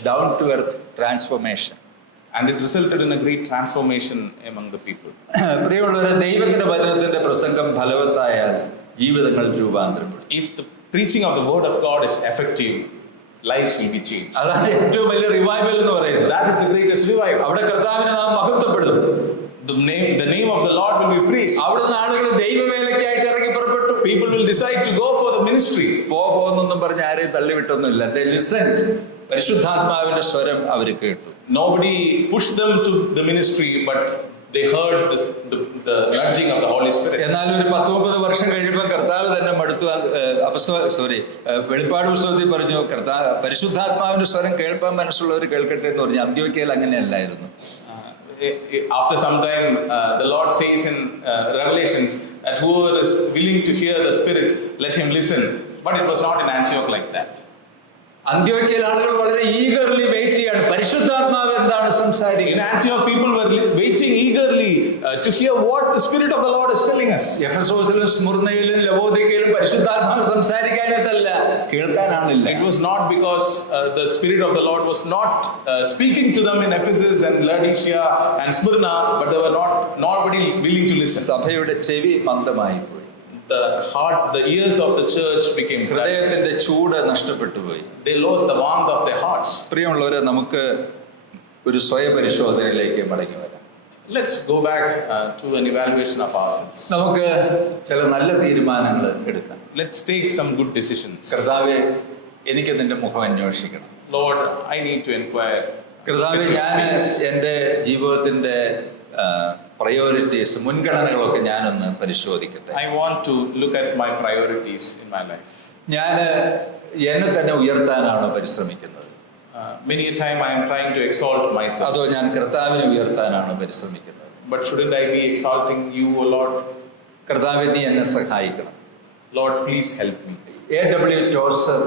down to earth transformation. And it resulted in a great transformation among the people. പ്രിയമുള്ളവരെ, ദൈവത്തിന്റെ വചനത്തിന്റെ പ്രസംഗം ഫലവത്തായാൽ ജീവിതങ്ങൾ രൂപാന്തരപ്പെടും. If the preaching of the word of God is effective, lives will be changed. അതാണ് ഏറ്റവും വലിയ റിവൈവൽ എന്ന് പറയുന്നത്. That is the greatest revival. അവിടെ കർത്താവിനെ നാം മഹത്വപ്പെടും. The name of the Lord will be praised. അവിടുന്ന് ആളുകൾ ദൈവവേലയ്ക്കായിട്ട് ഇറങ്ങി പുറപ്പെട്ടു. People will decide to go for the ministry. പോകുന്നൊന്നും പറഞ്ഞ് ആരെയും തള്ളിവിട്ടൊന്നുമില്ല. They listened. പരിശുദ്ധാത്മാവിന്റെ സ്വരം അവർ കേട്ടു. Nobody pushed them to the ministry, but they heard the nudging of the Holy Spirit. എന്നാൽ ഒരു 10-30 വർഷം കഴിയുമ്പോൾ കർത്താവ് തന്നെ മടുത്തു. വെളിപ്പാട് പുസ്തകത്തിൽ പറഞ്ഞു, പരിശുദ്ധാത്മാവിന്റെ സ്വരം കേൾപ്പാൻ മനസ്സുള്ളവർ കേൾക്കട്ടെ എന്ന് പറഞ്ഞു. അന്ത്യോക്യയിൽ അങ്ങനെയല്ലായിരുന്നു. After some time, the Lord says in Revelations that whoever is willing to hear the Spirit, let him listen. But it was not in Antioch like that. അന്ത്യോക്യയിൽ ആളുകൾ വളരെ ഈഗർലി വെയിറ്റ് ചെയ്യാണ്, പരിശുദ്ധാത്മാവ് എന്താണ് സംസാരിക്കുന്നത്. In Antioch, people were waiting eagerly to hear what the Spirit of the Lord is telling us. എഫെസോസിലും സ്മുർന്നയിലും ലവോദിക്കയിലും പരിശുദ്ധാത്മാവ് സംസാരിക്കാനായിട്ടല്ല, കേൾക്കാനാണില്ല. It was not because the Spirit of the Lord was not speaking to them in Ephesus and Laodicea and Smyrna, but they were nobody willing to listen. സഭയുടെ ചെവി മന്ദമായി പോയി. The ears of the church became dry. ഹൃദയത്തിന്റെ ചൂട് നഷ്ടപ്പെട്ടു പോയി. They lost the warmth of their hearts. പ്രിയമുള്ളവരെ, നമുക്ക് ഒരു സ്വയപരിശോധനയിലേക്ക് മടങ്ങി വരാം. Let's go back to an evaluation of ourselves. നമുക്ക് ചില നല്ല തീരുമാനങ്ങൾ എടുക്കാം. Let's take some good decisions. കർത്താവേ, എനിക്ക് നിന്റെ മുഖം അന്വേഷിക്കണം. Lord, I need to inquire. കർത്താവേ, ഞാൻ എൻ്റെ ജീവിതത്തിന്റെ പ്രയോറിറ്റീസ്, മുൻഗണനകളൊക്കെ ഞാനൊന്ന് പരിശോധിക്കട്ടെ. I want to look at my priorities in my life. ഞാൻ എന്നെ തന്നെ ഉയർത്താനാണോ പരിശ്രമിക്കുന്നത്? Many a time I am trying to exalt myself. അതോ ഞാൻ കർത്താവിനെ ഉയർത്താനാണോ പരിശ്രമിക്കുന്നത്? But shouldn't I be exalting you, O Lord? കർത്താവേ, നീ എന്നെ സഹായിക്കണം. Lord, please help me. A.W. ടോസർ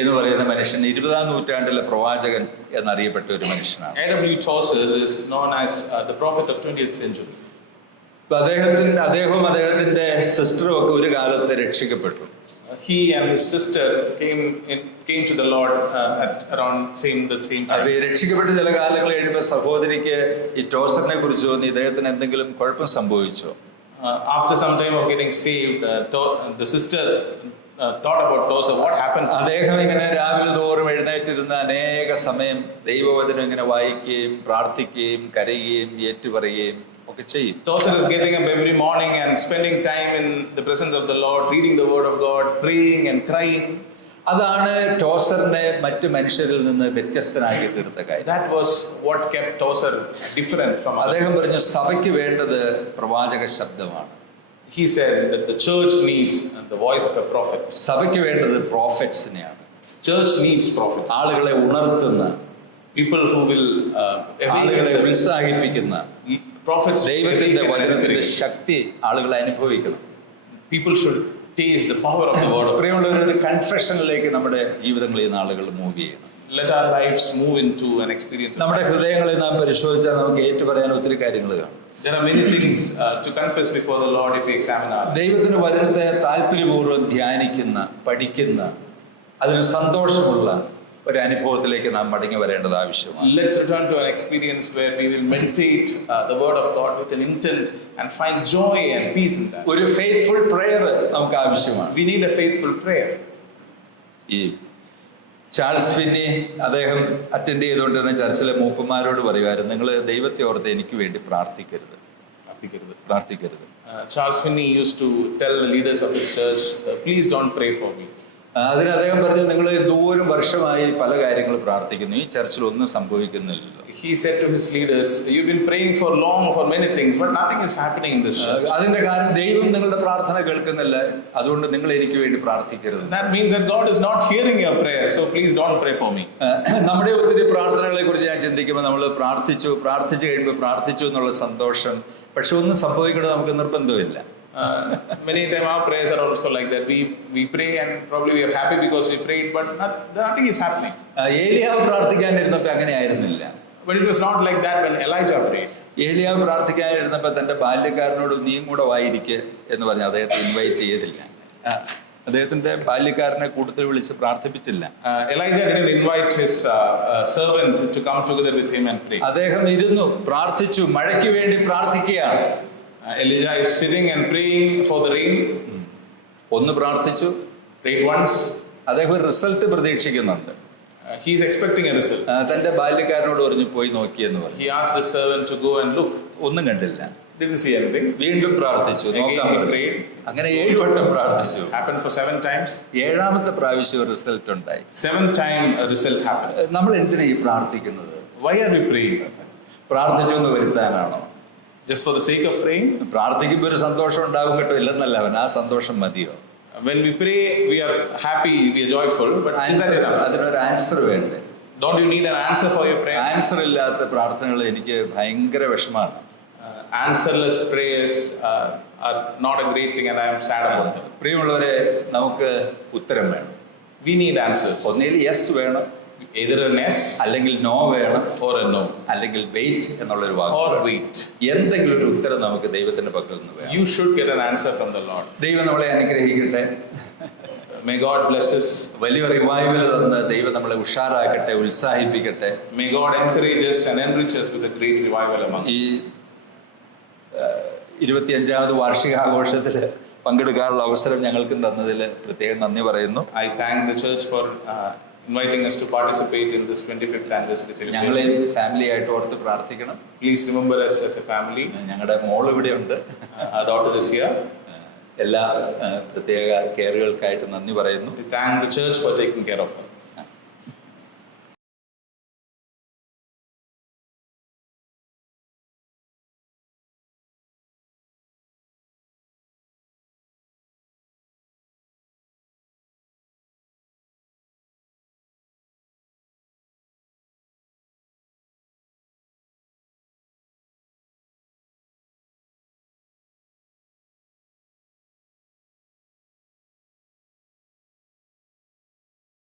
എന്ന് പറയുന്ന മനുഷ്യൻ 20-ാം നൂറ്റാണ്ടിലെ പ്രവാചകൻ എന്നറിയപ്പെട്ട ഒരു മനുഷ്യനാണ്. A.W. Chaucer is known as the prophet of 20th century. അദ്ദേഹവും അദ്ദേഹത്തിന്റെ സിസ്റ്ററും ഒക്കെ ഒരു കാലത്ത് രക്ഷിക്കപ്പെട്ടു. He and his sister came to the Lord at around the same time. രക്ഷിക്കപ്പെട്ട ചില കാലങ്ങൾ കഴിയുമ്പോൾ സഹോദരിക്ക് ഈ ടോസറിനെ കുറിച്ച് തോന്നി, ഇദ്ദേഹത്തിന് എന്തെങ്കിലും കുഴപ്പം സംഭവിച്ചോ? After some time of getting saved, the sister thought about Tozer. What happened? അദ്ദേഹം ഇങ്ങനെ രാവിലെ തോറും എഴുന്നേറ്റിരുന്ന അനേക സമയം ദൈവവചനം ഇങ്ങനെ വായിക്കുകയും പ്രാർത്ഥിക്കുകയും കരയുകയും ഏറ്റുപറയുകയും ഒക്കെ ചെയ്യും. Tozer is getting up every morning and spending time in the presence of the Lord, reading the word of God, praying and crying. അതാണ് ടോസറിനെ മറ്റു മനുഷ്യരിൽ നിന്ന് വ്യത്യസ്തനാക്കി തീർത്ത കാര്യം. That was what kept Tozer different from others. അദ്ദേഹം പറഞ്ഞു, സഭയ്ക്ക് വേണ്ടത് പ്രവാചക ശബ്ദമാണ്. He said that the church needs the voice of a prophet. സഭയ്ക്ക് വേണ്ടത് പ്രോഫറ്റ്സിനെയാണ്. Church needs prophets. ആളുകളെ ഉണർത്തുന്ന, People who will ആളുകളെ ഉത്സാഹിപ്പിക്കുന്ന, prophets. ദൈവത്തിന്റെ വചനത്തിന്റെ ശക്തി ആളുകളെ അനുഭവിക്കണം. People should taste the power of the word of God. പ്രിയമുള്ളവർ, ഒരു കൺഫെഷനിലേക്ക് നമ്മുടെ ജീവിതങ്ങളിൽ നിന്ന് ആളുകൾ മൂവ് ചെയ്യണം. let our lives move into an experience. നമ്മുടെ ഹൃദയങ്ങളെ നാം പരിശോധിച്ചാൽ നമുക്ക് ഏറ്റുപറയാൻ ഒത്തിരി കാര്യങ്ങൾ കാണും. There are many things to confess before the Lord if we examine our lives. ദൈവത്തിന്റെ വചനത്തെ താല്പര്യപൂർവ്വം ധ്യാനിക്കുന്ന, പഠിക്കുന്ന, അതിന് സന്തോഷമുള്ള ഒരു അനുഭവത്തിലേക്ക് നാം മടങ്ങി വരേണ്ടത് ആവശ്യമാണ്. Let's return to an experience where we will meditate the word of God with an intent and find joy and peace in that. ഒരു ഫെയ്ത്ത്ഫുൾ പ്രയർ നമുക്ക് ആവശ്യമാണ്. We need a faithful prayer. ഈ ചാൾസ് ഫിന്നി അദ്ദേഹം attend ചെയ്തുകൊണ്ടിരുന്ന ചർച്ചിലെ മൂപ്പന്മാരോട് പറയുമായിരുന്നു, നിങ്ങൾ ദൈവത്തെ ഓർത്ത് എനിക്ക് വേണ്ടി പ്രാർത്ഥിക്കരുത്. Charles Finney used to tell the leaders of his church, please don't pray for me. അതിന് അദ്ദേഹം പറഞ്ഞു, നിങ്ങൾ എന്തോരം വർഷമായി പല കാര്യങ്ങൾ പ്രാർത്ഥിക്കുന്നു, ഈ ചർച്ചിൽ ഒന്നും സംഭവിക്കുന്നില്ലല്ലോ. He said to his leaders, you've been praying for long for many things, but nothing is happening in this church. അതിന്റെ കാരണം ദൈവം നിങ്ങളുടെ പ്രാർത്ഥന കേൾക്കുന്നില്ല, അതുകൊണ്ട് നിങ്ങൾ എനിക്ക് വേണ്ടി പ്രാർത്ഥിക്കരുത്. That means that God is not hearing your prayer, so please don't pray for me. നമ്മുടെ ഒത്തിരി പ്രാർത്ഥനകളെ കുറിച്ച് ഞാൻ ചിന്തിക്കുമ്പോൾ നമ്മൾ പ്രാർത്ഥിച്ചു കഴിയുമ്പോൾ പ്രാർത്ഥിച്ചു എന്നുള്ള സന്തോഷം, പക്ഷെ ഒന്നും സംഭവിക്കണം നമുക്ക് നിർബന്ധമില്ല. Many times our prayers are also like that. We pray and probably we are happy because we prayed, but nothing is happening. ഏലിയാവ് പ്രാർത്ഥിക്കാനിരുന്നപ്പോൾ അങ്ങനെ ആയിരുന്നില്ല. But it was not like that when Elijah prayed. ഏലിയാവ് പ്രാർത്ഥിക്കാനിരുന്നപ്പോൾ തന്റെ ബാല്യക്കാരനോട് നീയും കൂടെ വായിരിക്കെ എന്ന് പറഞ്ഞ് അദ്ദേഹത്തെ ഇൻവൈറ്റ് ചെയ്തില്ല. അദ്ദേഹത്തിന്റെ ബാല്യക്കാരനെ കൂടുതൽ വിളിച്ച് പ്രാർത്ഥിപ്പിച്ചില്ല. Elijah didn't invite his servant to come together with him and pray. അദ്ദേഹം ഇരുന്നു പ്രാർത്ഥിച്ചു, മഴയ്ക്ക് വേണ്ടി പ്രാർത്ഥിക്കുകയാണ്. Elijah is sitting and praying for the rain. ഒന്ന് പ്രാർത്ഥിച്ചു, prayed once. അദ്ദേഹം ഒരു റിസൾട്ട് പ്രതീക്ഷിക്കുന്നുണ്ട്. He is expecting a result. തന്റെ ബാല്യക്കാരനോട് പറഞ്ഞു പോയി നോക്കിയെന്ന് പറഞ്ഞു. He asked the servant to go and look. ഒന്നും കണ്ടില്ല. Didn't see anything. വീണ്ടും പ്രാർത്ഥിച്ചു, നോക്കാൻ പറഞ്ഞു. അങ്ങനെ 7 വട്ടം പ്രാർത്ഥിച്ചു. Happened for 7 times. 7ാമത്തെ പ്രാവശ്യം റിസൾട്ട് ഉണ്ടായി. 7th time a result happened. നമ്മൾ എന്തിനാ ഈ പ്രാർത്ഥിക്കുന്നത്? Why are we praying? പ്രാർത്ഥിച്ചു എന്ന് വരുത്താനാണോ? Just for the sake of praying? പ്രാർത്ഥിക്കുമ്പോൾ ഒരു സന്തോഷം ഉണ്ടാവും കേട്ടോ, ഇല്ലെന്നല്ല, അവൻ ആ സന്തോഷം മതിയോ? When we pray, we are happy, we are joyful, but is that enough? അതിനൊരു ആൻസർ വേണ്ടേ? Don't you need an answer for your prayer? Answer ഇല്ലാത്ത പ്രാർത്ഥനകൾ എനിക്ക് ഭയങ്കര വിഷമാണ്. Answerless prayers are not a great thing and I am sad about them. പ്രിയമുള്ളവരെ, നമുക്ക് ഉത്തരം വേണം. We need answers. ഒന്നുകിൽ യെസ് വേണം, either a yes അല്ലെങ്കിൽ നോ വേണം, or a no, അല്ലെങ്കിൽ വെയിറ്റ് എന്നുള്ളൊരു വാക്ക്, or wait. എന്തെങ്കിലും ഒരു ഉത്തരം നമുക്ക് ദൈവത്തിന്റെ പക്കൽ നിന്ന് വേണം. You should get an answer from the Lord. ദൈവം നമ്മളെ അനുഗ്രഹിക്കട്ടെ. May God bless us. വലിയ റിവൈവൽ തന്ന് ദൈവം നമ്മളെ ഉഷാറാക്കട്ടെ, ഉത്സാഹിപ്പിക്കട്ടെ. May God encourage us and enrich us with a great revival among us. ഈ 25ാമത് വാർഷികാഘോഷത്തിൽ പങ്കെടുക്കാനുള്ള അവസരം ഞങ്ങൾക്ക് തന്നതിൽ പ്രത്യേകം നന്ദി പറയുന്നു. I thank the church for inviting us to participate in this 25th anniversary celebration. ഞങ്ങളെ ഫാമിലി ആയിട്ട് ഓർത്ത് പ്രാർത്ഥിക്കണം. Please remember us as a family. ഞങ്ങളുടെ മോൾ ഇവിടെ ഉണ്ട്, Our daughter is here. എല്ലാ പ്രത്യേക കെയറുകൾക്കായിട്ട് നന്ദി പറയുന്നു. We thank the church for taking care of us.